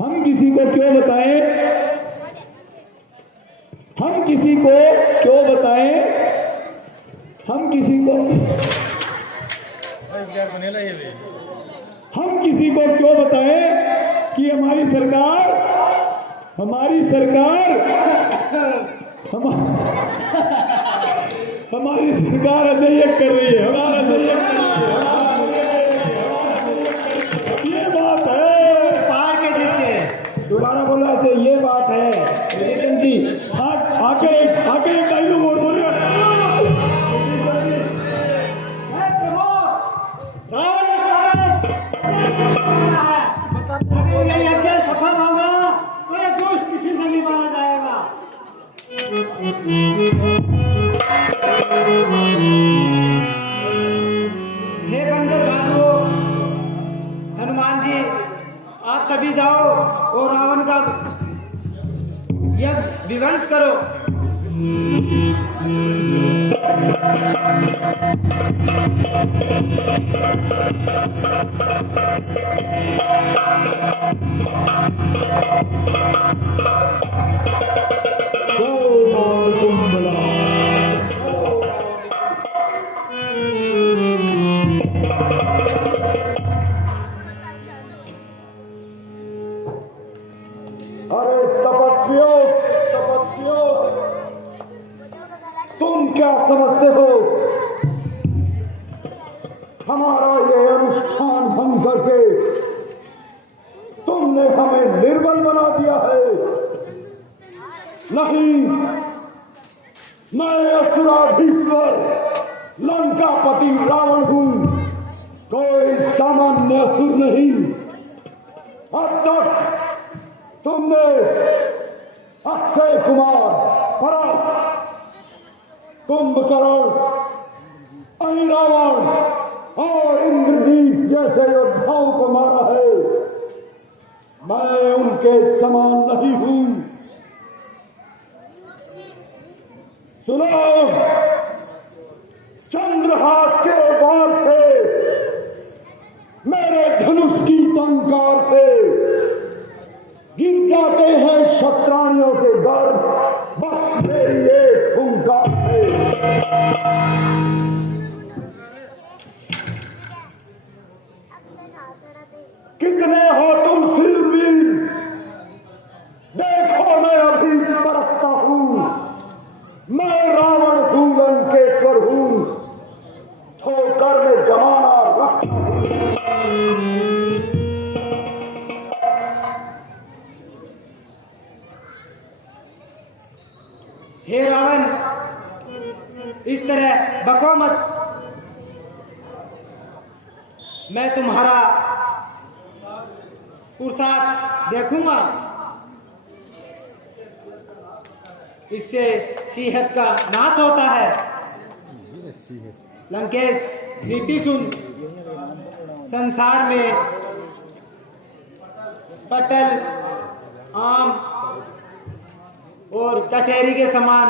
हम किसी को क्यों बताएं? हम किसी को क्यों बताएं? हम किसी को क्यों बताएं कि हमारी सरकार हमारी सरकार असहयोग कर रही है, हमारा असहयोग कर रही है। ये बात है। पहाड़ के नीचे दोबारा बोला ऐसे, ये बात है किशन जी। आके एक डायलॉग और बोलिए। सफल होगा तो ये दोष किसी से नहीं माना जाएगा। हे बंदर भालू, हनुमान जी, आप सभी जाओ और रावण का यज्ञ विध्वंस करो। अरे तपस्वियों, तपस्वियों, तुम क्या समझते हो? हमारा ये अनुष्ठान भंग करके तुमने हमें निर्बल बना दिया है। नहीं, मैं असुराधीश्वर लंकापति रावण हूं, कोई सामान्य असुर नहीं। अब तक तुमने अक्षय कुमार, परस, कुंभकर्ण, ऐरावण और इंद्रजीत जैसे योद्धाओं को मारा है। मैं उनके समान नहीं हूं। सुनो, चंद्रहास के वार से, मेरे धनुष की टंकार से गिर जाते हैं क्षत्राणियों के गर्भ, बस मेरी एक हुंकार से। कितने हो तुम शूरवीर? देखो मैं अभी परखता हूं। मैं रावण हूं, लंकेश्वर हूं, ठोकर में जमाना रखता हूं। हे रावण, इस तरह बको मत। मैं तुम्हारा पुरुषार्थ देखूंगा। इससे सीहत का नाश होता है। लंकेश, नीति सुन। संसार में पटल, आम और कटहरी के समान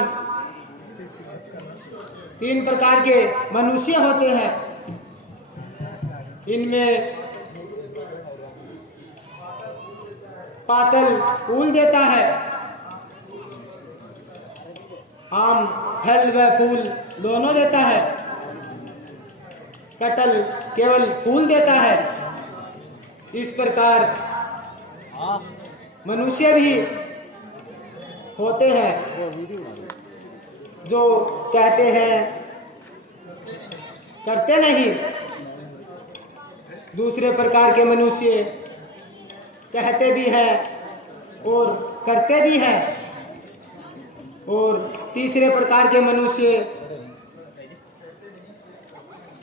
3 प्रकार के मनुष्य होते हैं। इनमें पातल फूल देता है, आम फल व फूल दोनों देता है, कटहल केवल फूल देता है। इस प्रकार मनुष्य भी होते हैं जो कहते हैं करते नहीं, दूसरे प्रकार के मनुष्य कहते भी हैं और करते भी हैं, और तीसरे प्रकार के मनुष्य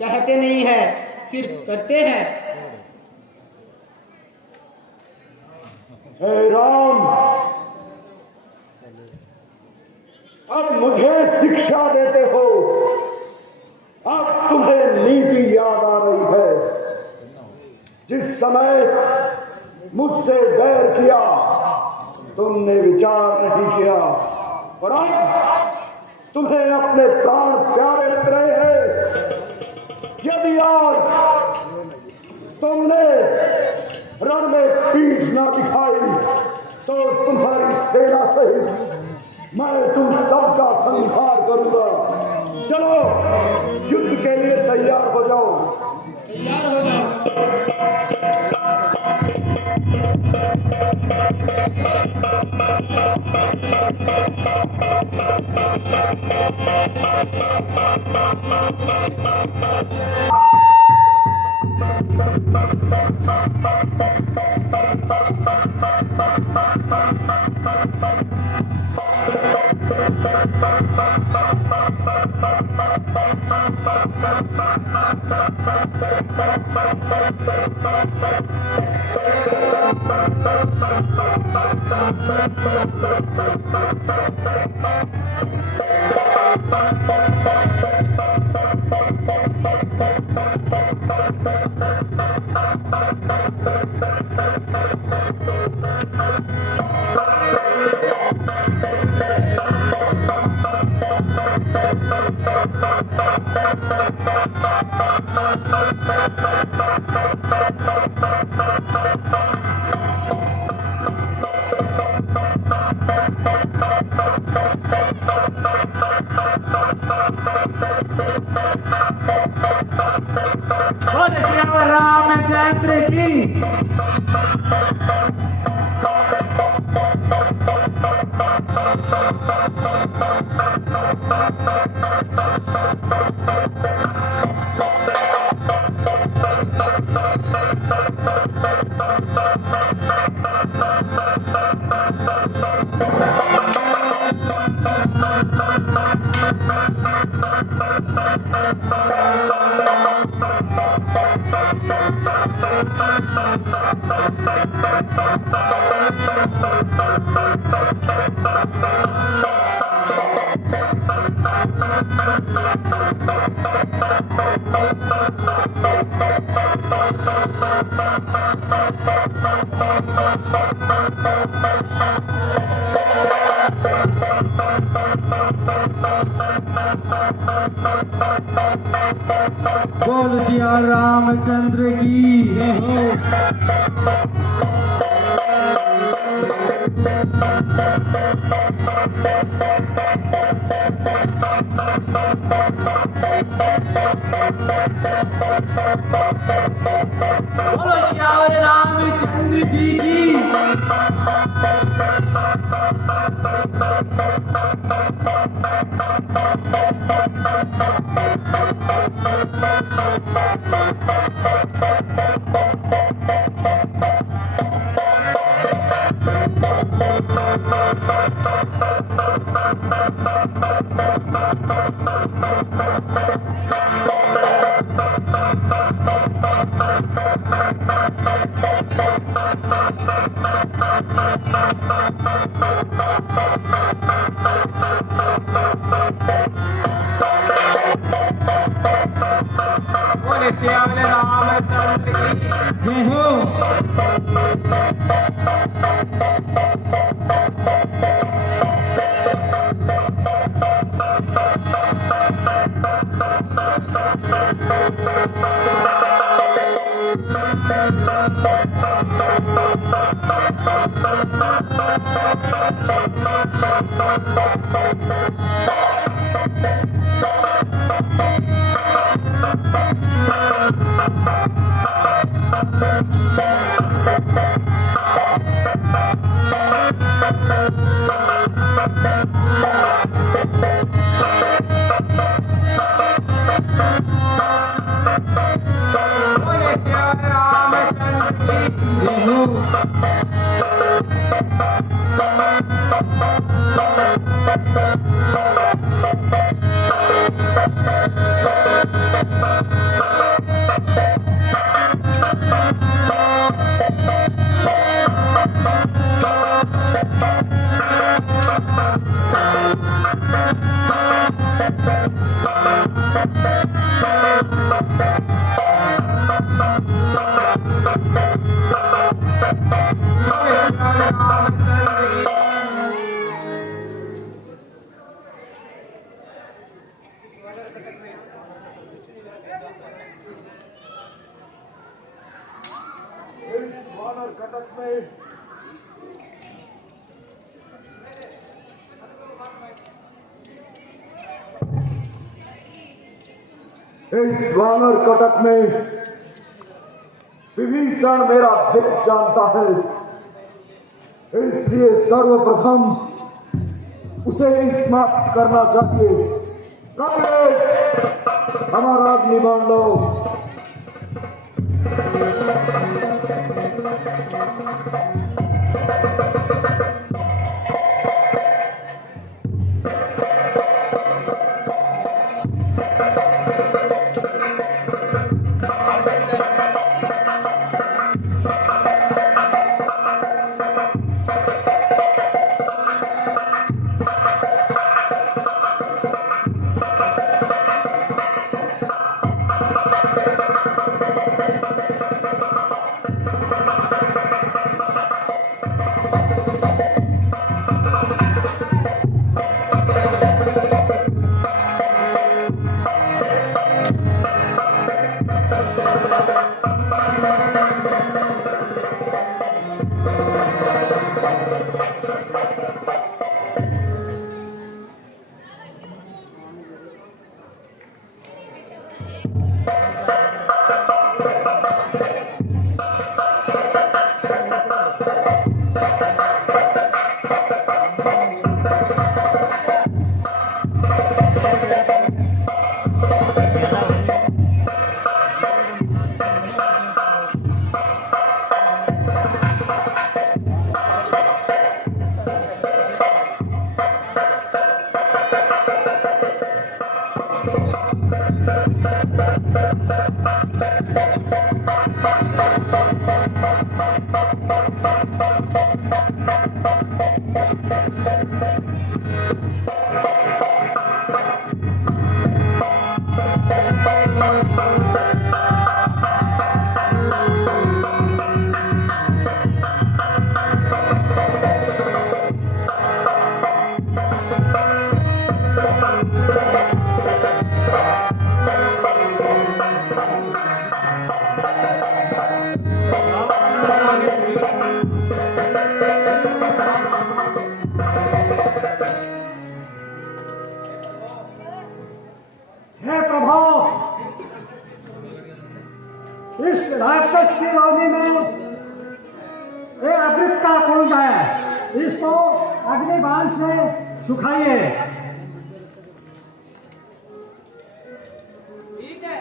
कहते नहीं है, सिर्फ करते हैं। हे राम, अब मुझे शिक्षा देते हो, अब तुम्हें नीति याद आ रही है। जिस समय मुझसे बैर किया तुमने विचार नहीं किया, और अब तुम्हें अपने प्राण प्यारे लग रहे हैं। यदि आज तुमने रण में पीठ न दिखाई तो तुम्हारी सेना सहित मैं तुम सबका संहार करूंगा। चलो युद्ध के लिए तैयार हो जाओ। तैयार हो जाओ। बोल सियावर रामचंद्र की। बोल सिया रामचंद्र की जय हो। बोलो सियावर रामचंद्र जी की। बोले सियावर रामचंद्र की जय हो। बोले श्री रामचंद्र की जय हो। बोले श्री रामचंद्र की वानर कटक में इस वानर कटक में विभीषण मेरा दिल जानता है, इसलिए सर्वप्रथम उसे ही समाप्त करना चाहिए। कपिल, हमारा अग्नि बाण लो। हे प्रभु, इस राक्षस की रोगी में ये अमृत का कुंड है, इसको अग्निबाण से सुखाइए। ठीक है।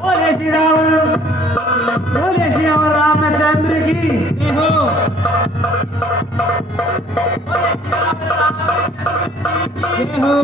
बोले श्री राम, बोले श्री रामचंद्र की जय हो। बोले श्री रामचंद्र की जय हो।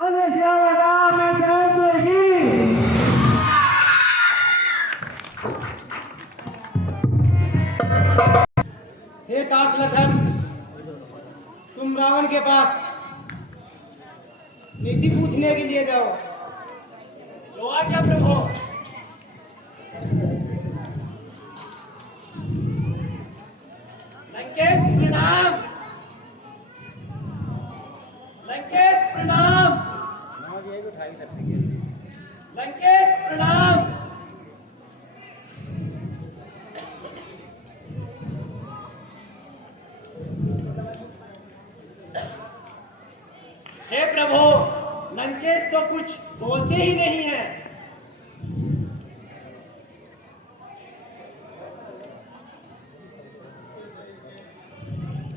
Anacığım efendigi. हे तात लखन, तुम रावण के पास नीति पूछने के लिए जाओ। जो आज्ञा प्रभु। लंकेश तो कुछ बोलते ही नहीं है।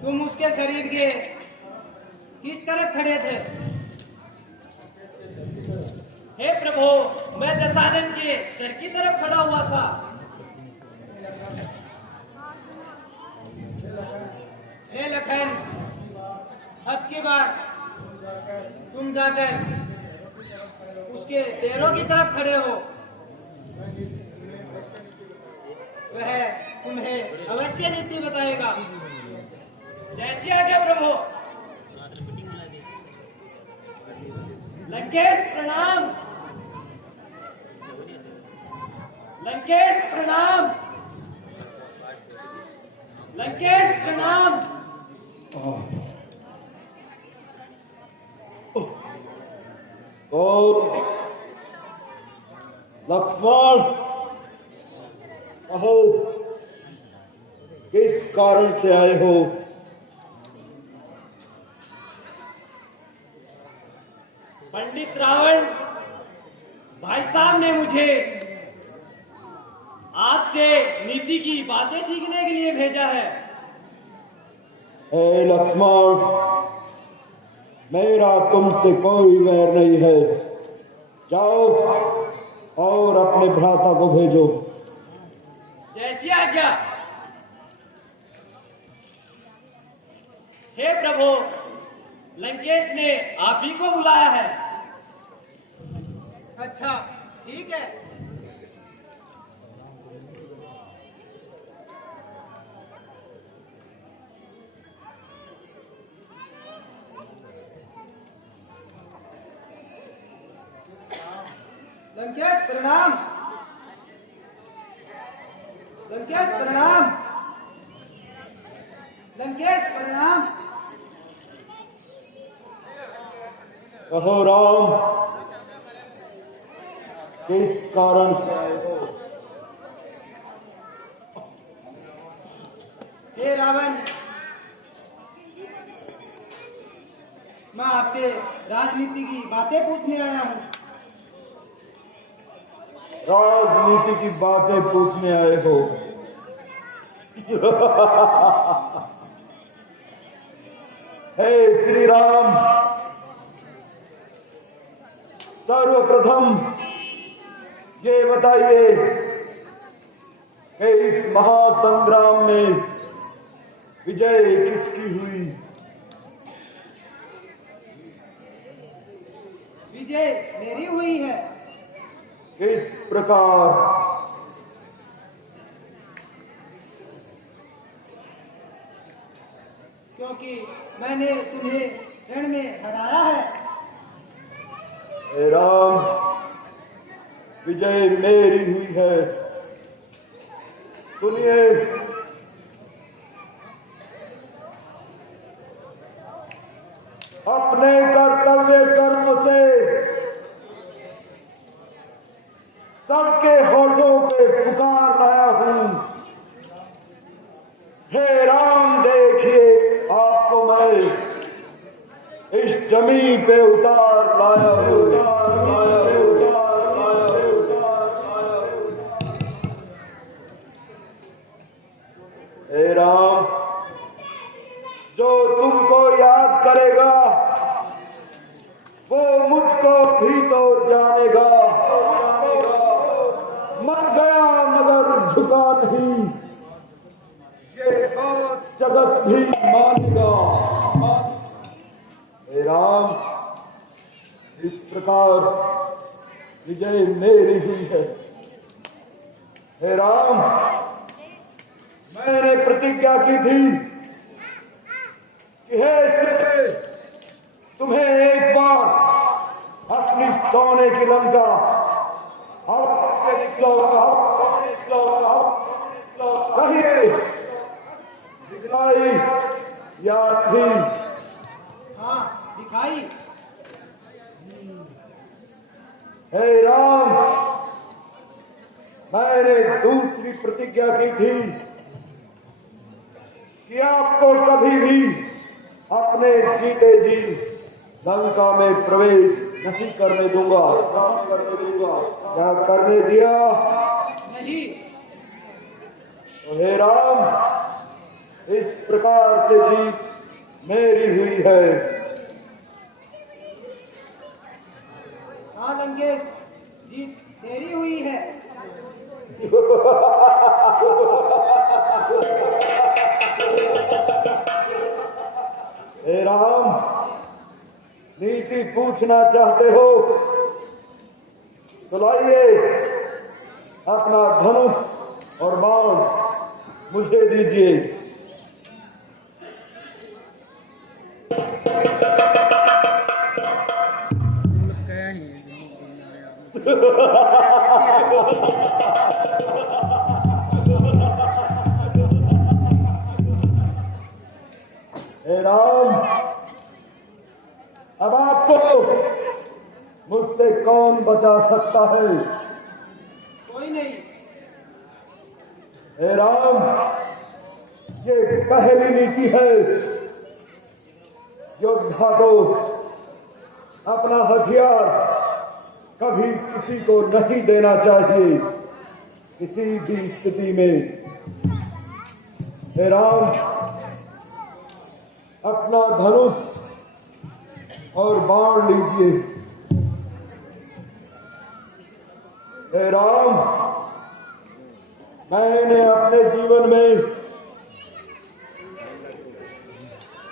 तुम उसके शरीर के किस तरफ खड़े थे? हे प्रभु, मैं दशानन के सर की तरफ खड़ा हुआ था। हे लखन, अब की बार तुम जाकर उसके पैरों की तरफ खड़े हो, वह तुम्हें अवश्य नीति बताएगा। जैसी आज्ञा प्रभु। लंकेश प्रणाम, लंकेश प्रणाम, लंकेश प्रणाम। और लक्ष्मण, कहो किस कारण से आए हो? पंडित रावण भाई साहब ने मुझे आपसे नीति की बातें सीखने के लिए भेजा है। हे लक्ष्मण, मेरा तुमसे कोई वैर नहीं है। जाओ और अपने भ्राता को भेजो। जैसी आज्ञा। हे प्रभु, लंकेश ने आप ही को बुलाया है। अच्छा, ठीक है। लंकेश प्रणाम, लंकेश प्रणाम, लंकेश प्रणाम। कहो राम, किस कारण से आए हो? हे रावण, मैं आपसे राजनीति की बातें पूछने आया हूँ। राजनीति की बातें पूछने आए हो? हे श्री राम, सर्वप्रथम ये बताइए कि इस महासंग्राम में विजय किसकी हुई? विजय मेरी हुई है। किस प्रकार? क्योंकि मैंने तुम्हें रण में हराया है। हे राम, विजय मेरी हुई है। सुनिए, अपने कर्तव्य कर्म से सबके होठों पे पुकार लाया हूं। हे राम, देखिए आपको मैं इस जमीन पे उतार लाया हूं। हे राम, जो तुमको याद करेगा वो मुझको भी तो जानेगा। मर गया मगर झुका नहीं, ये जगत भी मानेगा। हे राम, इस प्रकार विजय मेरी हुई है। हे राम, मैंने प्रतिज्ञा की थी कि हे सीते, तुम्हें एक बार अपनी सोने की लंका से निकलो, कहिए दिखाई या थी? हाँ, दिखाई। हे राम, मैंने दूसरी प्रतिज्ञा की थी कि आपको कभी भी अपने जीते जी लंका में प्रवेश नहीं करने दूंगा, काम करने दूंगा। क्या करने दिया? नहीं। तो हे राम, इस प्रकार से जीत मेरी हुई है। हाँ लंकेश, जीत तेरी हुई है। हे राम, नीति पूछना चाहते हो तो लाइए अपना धनुष और बाण मुझे दीजिए। हे राम, अब आपको मुझसे कौन बचा सकता है? कोई नहीं। हे राम, ये पहली नीति है। योद्धा को अपना हथियार कभी किसी को नहीं देना चाहिए, किसी भी स्थिति में। हे राम, अपना धनुष और बाण लीजिए। हे राम, मैंने अपने जीवन में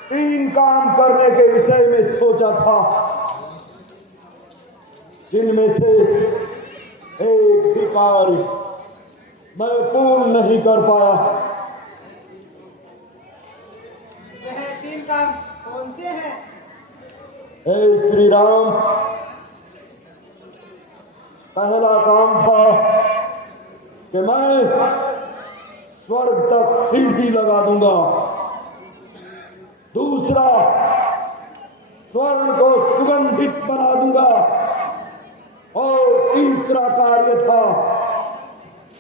3 काम करने के विषय में सोचा था, जिनमें से एक भी कार्य मैं पूर्ण नहीं कर पाया। वह 3 काम कौन से हैं? हे श्री राम, पहला काम था कि मैं स्वर्ग तक सीढ़ी लगा दूंगा। दूसरा, स्वर्ण को सुगंधित बना दूंगा। और तीसरा कार्य था,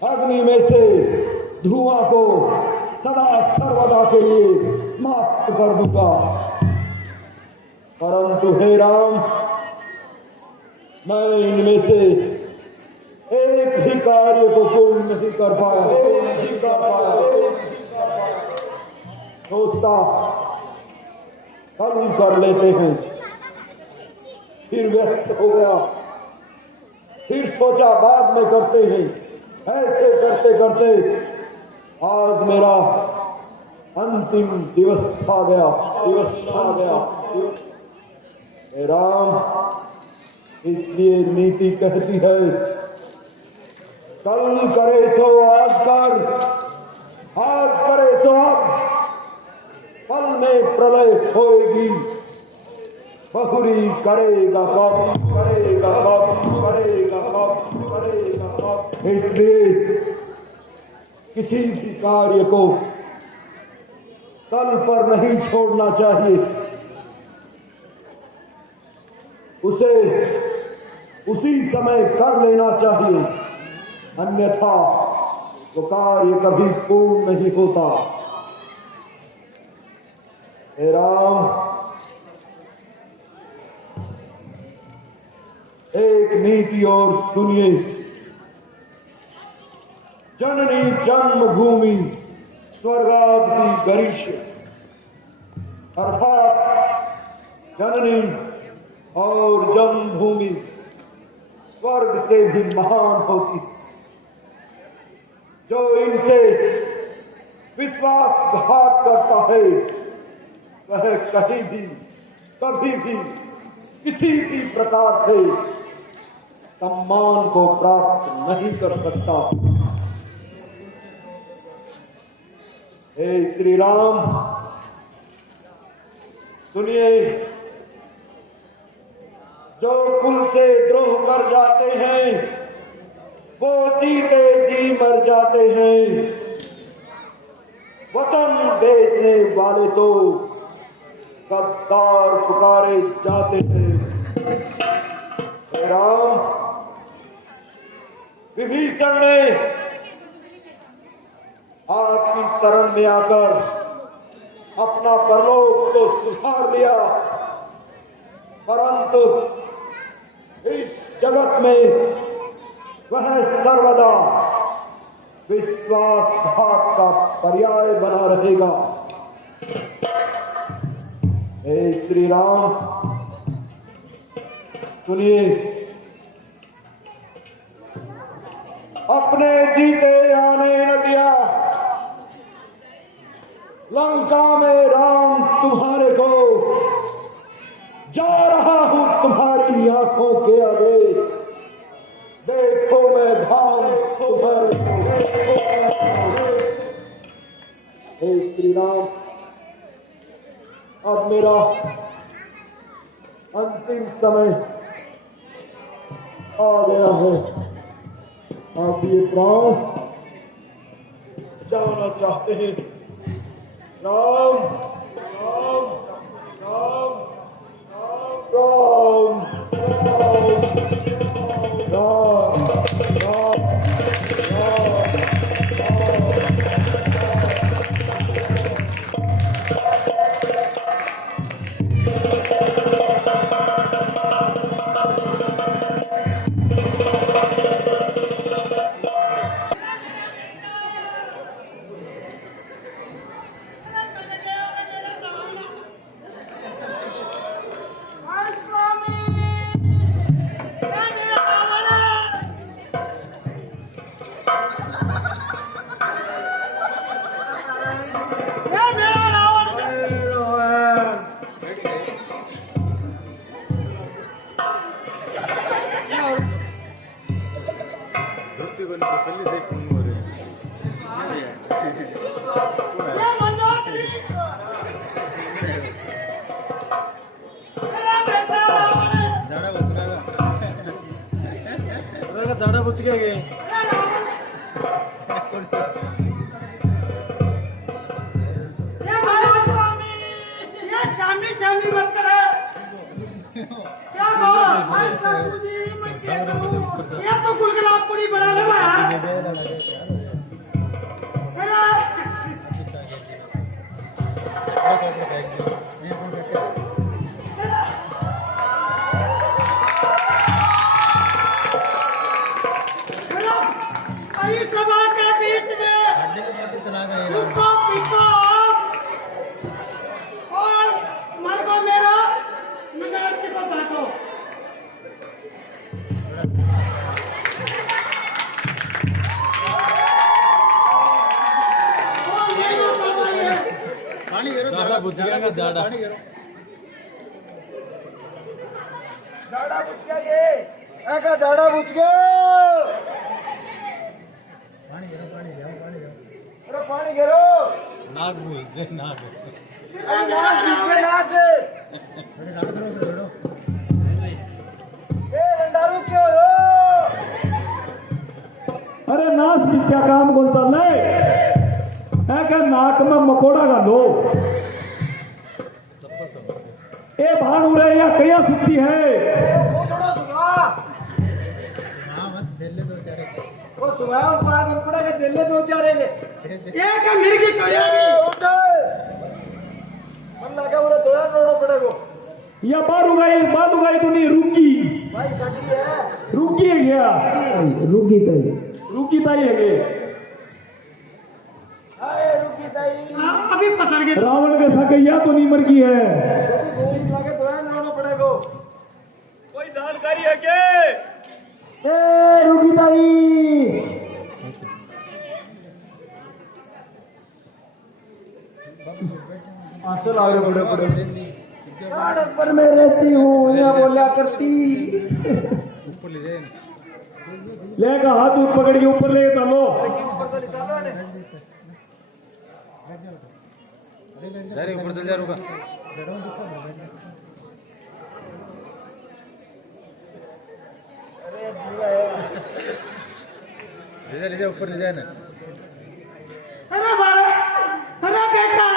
अग्नि में से धुआं को सदा सर्वदा के लिए समाप्त कर दूंगा। परंतु हे राम, मैं इनमें से एक भी कार्य को पूर्ण नहीं कर पाया। सोचता कल कर लेते हैं, फिर व्यस्त हो गया, फिर सोचा बाद में करते हैं। ऐसे करते करते आज मेरा अंतिम दिवस आ गया। हे राम, इसलिए नीति कहती है, कल करे सो आज कर, आज करे सो अब, पल में प्रलय होएगी, बहुरी करेगा कब। इसलिए किसी भी कार्य को कल पर नहीं छोड़ना चाहिए, उसे उसी समय कर लेना चाहिए, अन्यथा वो कार्य कभी पूर्ण नहीं होता। हे राम, एक नीति और सुनिए। जननी जन्मभूमि स्वर्गादपि गरीश, अर्थात जननी और जन्मभूमि स्वर्ग से भी महान होती। जो इनसे विश्वासघात करता है, वह कहीं भी कभी भी किसी भी प्रकार से सम्मान को प्राप्त नहीं कर सकता। हे श्री राम, सुनिए, जो कुल से द्रोह कर जाते हैं वो जीते जी मर जाते हैं। वतन बेचने वाले तो गद्दार पुकारे जाते हैं। हे राम, विभीषण ने आपकी शरण में आकर अपना परलोक तो सुधार लिया, परंतु इस जगत में वह सर्वदा विश्वासघात का पर्याय बना रहेगा। हे श्री राम, सुनिए, अपने जीते आने न दिया लंका में राम तुम्हारे को, जा रहा हूं तुम्हारी आंखों के आगे, देखो मैं धाम तुम्हारे को, देखो मैं धाम। हे श्री राम, अब मेरा अंतिम समय आ गया है। आप ये प्राण जाना चाहते हैं। राम राम राम राम राम राम दाड़ा बुझ गए शामी मत करो। क्या ये तो गुलगुलाब पूरी बना लो। सभा के बीच में उसको पीको और मन को मेरा मंगलती को बांटो। पानी गिरो, जाड़ा बुझ गया, जाड़ा जाड़ा बुझ गया, ये ऐसा जाड़ा बुझ गया। पानी गिरो, नाक बुझ दे, नाक क्यों हो? अरे नाश पीछा काम कौन चल रहा है? नाक में मकोड़ा का लो ए भान उड़े या कया सुती है वो सुबह पार में पड़ा के दिल्ली दो चारे के ये का मिर्गी करिया उठ मन लगा उरे थोड़ा रोड़ो पड़ेगो या बार उगाई तो नहीं रुकी भाई सटी है रुकी है क्या रुकी ताई है के हाय रुकी ताई अभी पसर गए रावण के सकैया तो नहीं मर गई है लगे थोड़ा रोड़ो पड़ेगो कोई जानकारी है के ए रुकी ताई आंसू लाग रहे बड़े बड़े सड़क पर मैं रहती हूँ यहाँ बोला करती लेगा हाथ ऊपर पकड़ के ऊपर ले चलो ऊपर चल जा, रुका ले जा ऊपर ले जाए ना। अरे बेटा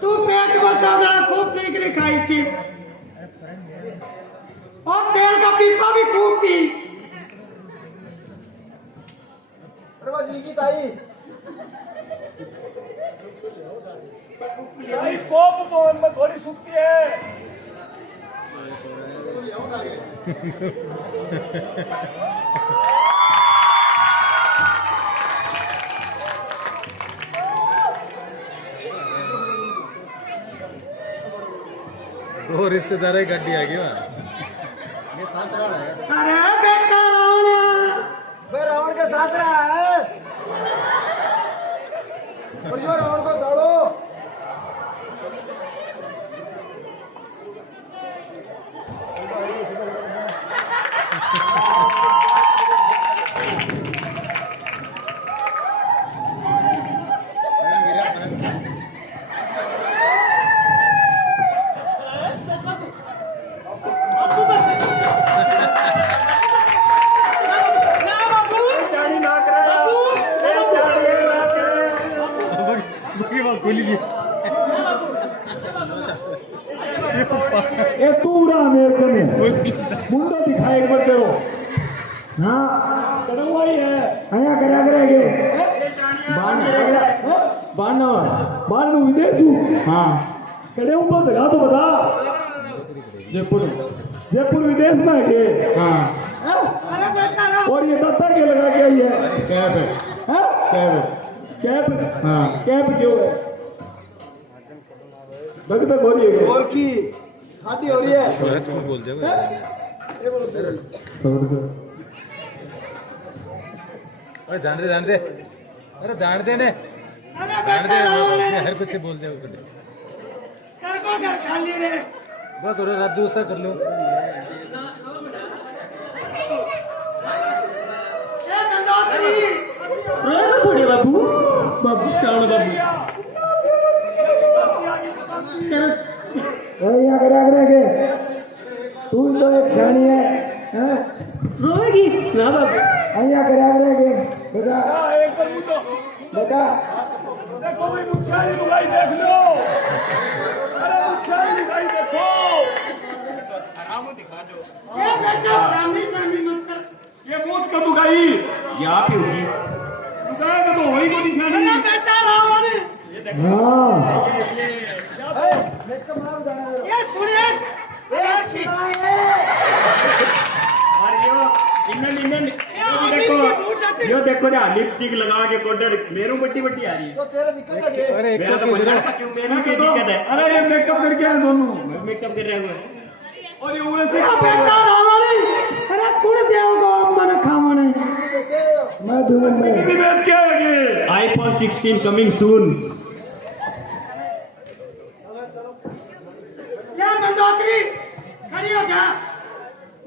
तू पेट बचा जरा खूब देख रही खाई थी और तेल का पीपा भी खूब पी। अरे जी की ताई कोप मोहन में थोड़ी सूखती है दो रिश्तेदार ही गड्डी आ गई वहाँ। अरे बेटा रावण बे रावण के सासरा है और जो रावण को साड़ो खुल गई। ये पूरा अमेरिकन है मुंडा दिखाए एक बार तेरो हाँ कड़वा ही है आया करा करेंगे बानू विदेशू हाँ कड़े हूँ तो जगह तो बता जयपुर विदेश में है के हाँ अरे बेटा रावण और ये दत्ता के लगा के आई है कैप है हाँ? कैप हाँ कैप क्यों है भगत हो रही है और की शादी हो रही है बोल जाओ। अरे जान दे अरे जान दे ने अरे जान बेटा दे रावण हर कुछ से बोल जाओ कर को कर खाली रे बस थोड़ा राजू सा कर लो। ए गंगोत्री बूढ़े बाबू बाबू चावल बाबू यहाँ करा के तू तो एक शानी है हैं? रोएगी ना बाबू यहाँ करा के बता बता देखो भाई मुच्छाई लुगाई देख लो अरे मुच्छाई लुगाई देखो ये बेटा सामने सामने मत कर ये मूछ का दुगाई यहाँ पे होगी दुगाई का तो वही को निशानी अरे बेटा रावण हाँ ये सुनिए यो देखो ना लिपस्टिक लगा के कोडर मेरू बट्टी बट्टी आ रही है अरे मेरा तो बचपन का क्यों मेरी क्या दिक्कत है अरे ये मेकअप करके आए दोनों मेकअप कर रहे हुए और ये उड़े से बेटा रावण अरे कुड़ देओगे आप मन खावण मैं दूंगा मैं बेच के आएंगे आईफोन 16 कमिंग सून या गंगोत्री खड़ी हो जा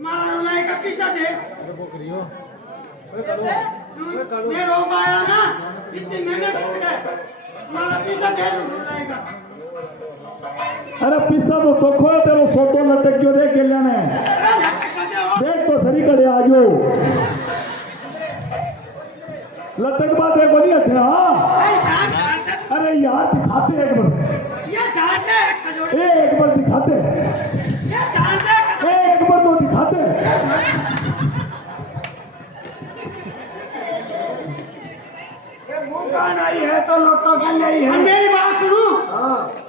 मारा रुलाई का पीछा दे मैं रोक आया ना इतनी मेहनत करके मारा पीछा दे रुलाई का अरे पिस्सा तो चोखो है तेरो सोटो लटक क्यों देख के लेने देख तो सही करे आजो लटक बात देखो नहीं अच्छे हाँ अरे यार दिखाते एक बार ये जानते हैं कजोड़ी एक बार दिखाते ये जानते हैं एक बार तो दिखाते मुंह आई है तो लोटो के लिए ही है मेरी बात सुनो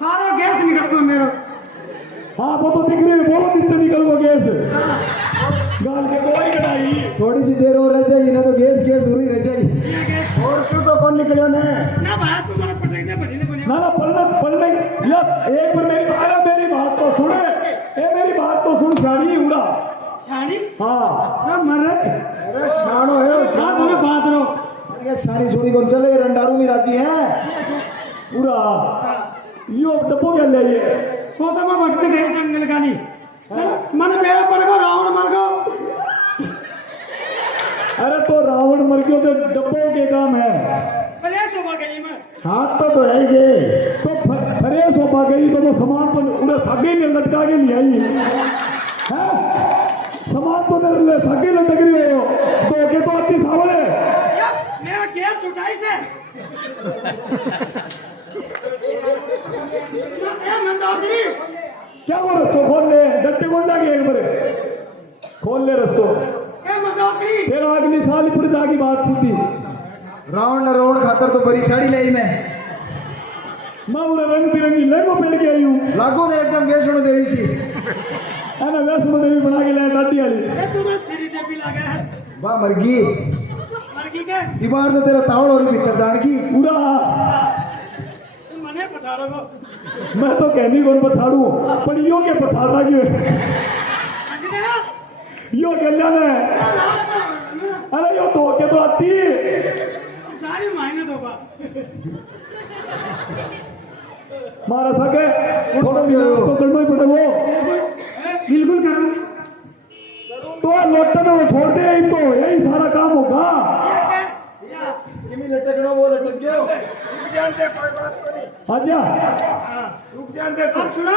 सारा गैस निकल गया मेरा हाँ वो तो दिख रही है बोलो नीचे निकल गो गैस गाल के कोई कटाई थोड़ी सी देर और रह जाएगी ना तो गैस गैस हो रही रह जाएगी और तू तो कौन निकलो ने ना भाई तू मैंने पटक दे बड़ी ने बनी ना पढ़ने यार एक बार मेरी बात तो सुने मेरी बात तो सुन शानी उड़ा शानी हाँ ना मरे अरे शानो है साथ में बात रहो ये शानी सुनी कौन चले रंडारू में राजी है पूरा यो डब्बो क्या ले ये तो मैं भटके गए जंगल का नहीं मन मेरा पड़ गो रावण मर गो अरे तो रावण मर गयो तो डब्बो के काम है परेश हो गई मैं हाथ तो धोएंगे तो फ्रेश हो पा गई तो सामान तो उन्हें सागे में लटका के नहीं आई है सामान तो उन्हें सागे लटक रही हो तो के तो आती सावले मेरा गेम टूटाई से मंदोदरी क्या वो रस्तो खोल ले डट्टे खोल जाके एक बार खोल ले रस्तो क्या मंदोदरी फिर अगली साल फिर जागी बात सीधी रावण ने रावण खातर तो बड़ी साड़ी लाई मैं मैं उन्हें रंग बिरंगी लहंगो पहन के आई हूँ लागो ने एकदम गैस दे सी है ना वैष्णो देवी बना के लाए डाडी वाली ये तो बस श्री देवी लगा है वाह मरगी मरगी के इबार तो तेरा तावड़ और भीतर जानकी पूरा मने पछाड़ो को मैं तो कहनी कौन पछाड़ू पर यो के पछाड़ा क्यों यो कल्याण है अरे यो तो के तो आती सारी मायने दो बा मारा सके थोड़ा भी तो करना ही पड़े वो बिल्कुल करो तो लोटन वो छोड़ दे इनको यही सारा काम होगा किमी लटकना वो लटक गयो जानते कोई बात तो नहीं आजा रुक जानते अब सुनो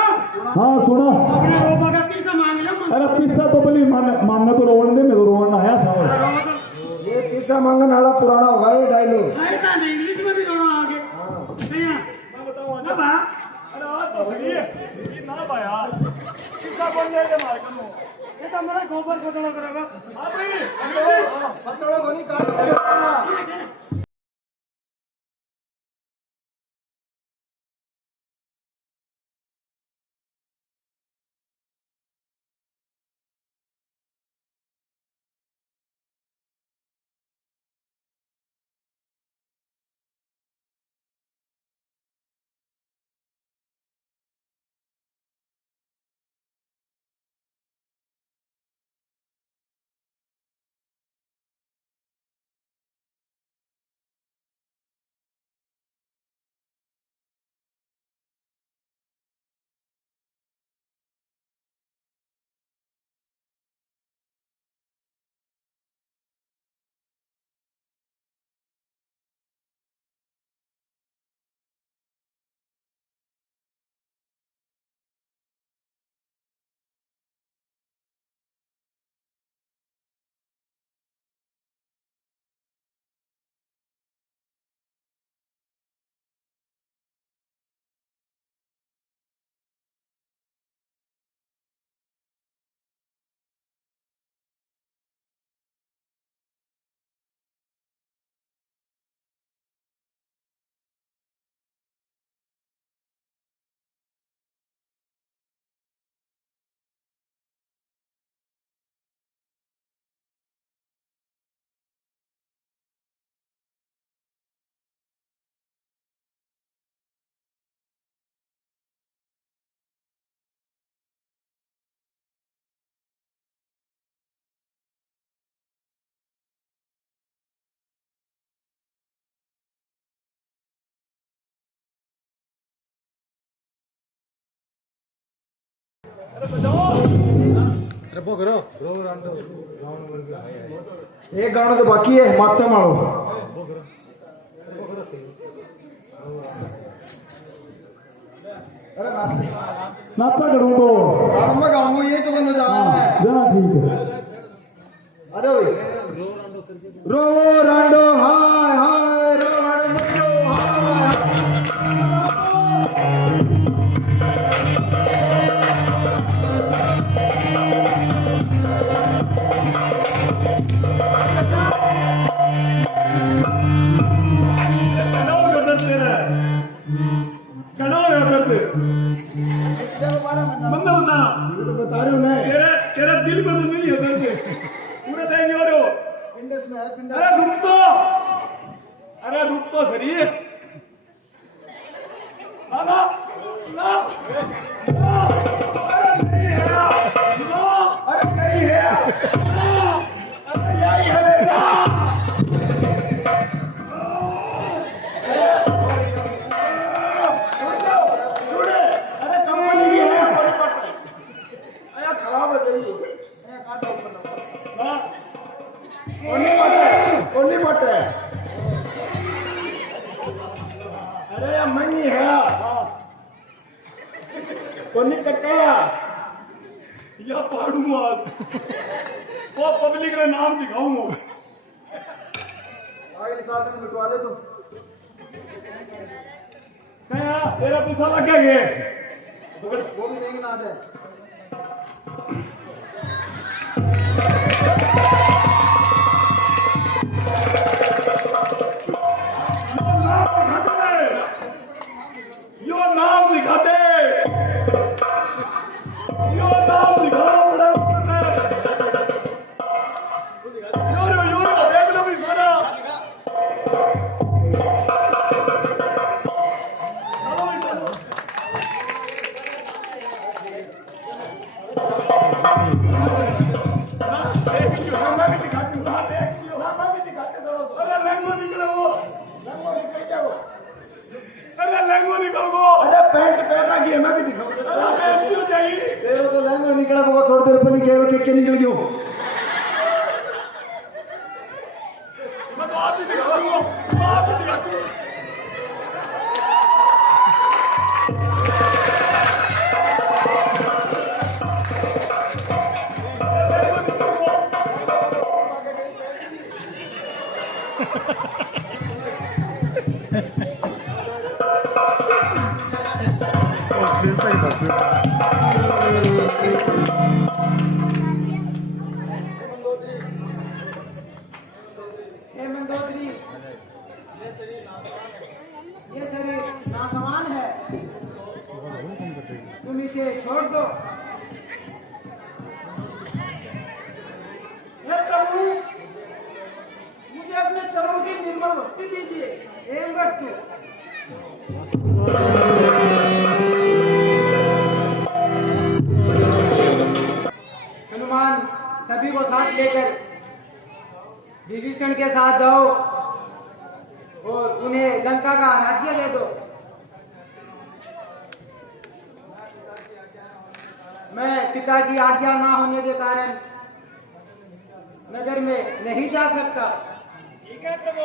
हाँ सुना अपने रोबा का पैसा मांग लो अरे पिस्सा तो भली मानने तो रोवन दे मैं तो रोवन आया सावर ये किस्सा मांगन वाला पुराना होगा ये डायलॉग आए था नहीं इंग्लिश में भी रोना आगे नहीं मैं बताऊं ना बा अरे आज तो सही है ना बा यार पिस्सा बन जाएगा मार करो ये तो मेरा गोबर खोदना करेगा अभी पत्तों को नहीं काट एक गाना तो बाकी है माता मारो नाचा करूँ तो मैं गाऊंगा ये तो करना चाह रहा है जना ठीक है अरे भाई रो रांडो हाय हाय रो रांडो हाय बता रहे हो मैं तेरा दिल में तो नहीं है दर्द पूरे देंगे और पिंडस में है पिंडस अरे रुक तो सही ना ना ना अरे नहीं है अरे नहीं है अरे यही है मेरा अरे कंपनी की है खराब हो जाएगी हाँ कोनी पटे अरे यार मंगी है कोनी कट्टा या पाड़ूंगा वो पब्लिक का नाम दिखाऊंगा अगले साल तक मिटवा ले तुम क्या तेरा पैसा लग गया वो भी देंगे ना दे यो नाम दिखा दे यो नाम दिखा के निकल गयो। हे मंदोदरी, ये शरीर नासमान है, तुम इसे छोड़ दो। हे प्रभु, मुझे अपने चरणों की निर्मल भक्ति दीजिए। हे वस्तु, हनुमान सभी को साथ लेकर विभीषण के साथ जाओ और उन्हें लंका का राज्य दे दो। मैं पिता की आज्ञा ना होने के कारण नगर में नहीं जा सकता। ठीक है प्रभु।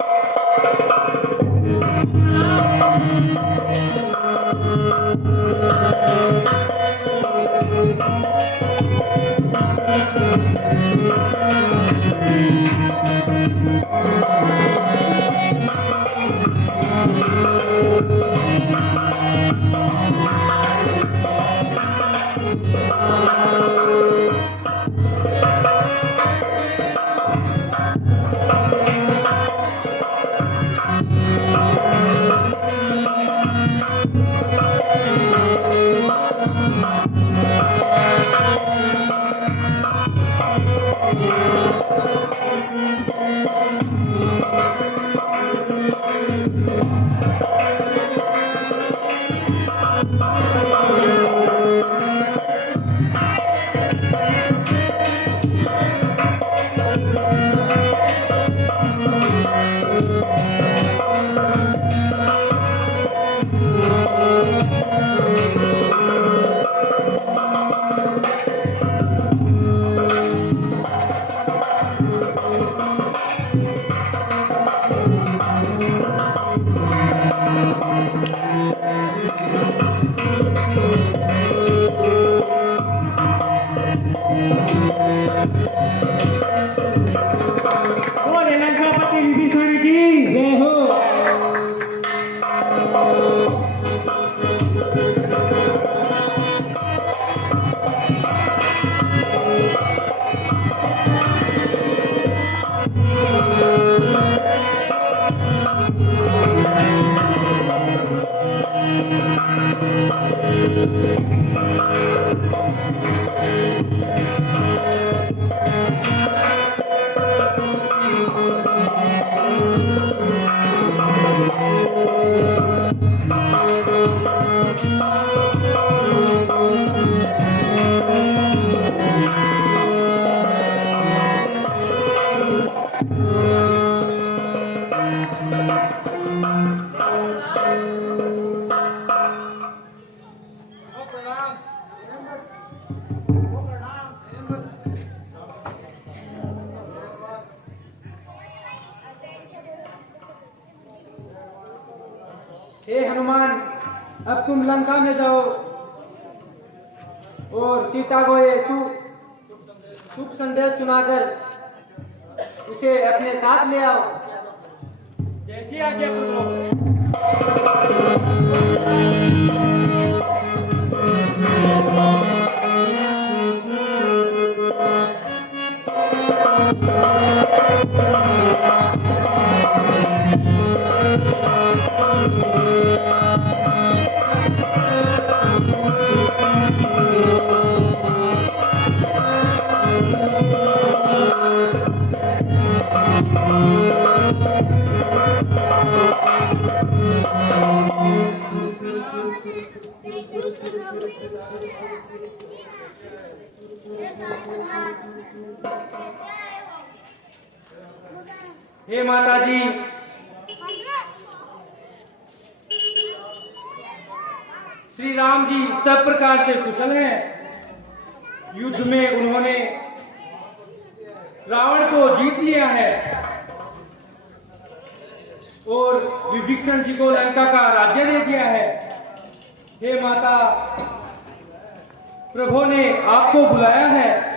बोले लंकापति विभीषण की जय हो। हे हनुमान, अब तुम लंका में जाओ और सीता को ये शुभ संदेश सुनाकर उसे अपने साथ ले आओ। जैसी आज्ञा पुत्र। हे माता जी, श्री राम जी सब प्रकार से कुशल हैं। युद्ध में उन्होंने रावण को जीत लिया है और विभीषण जी को लंका का राज्य दे दिया है। हे माता, प्रभु ने आपको बुलाया है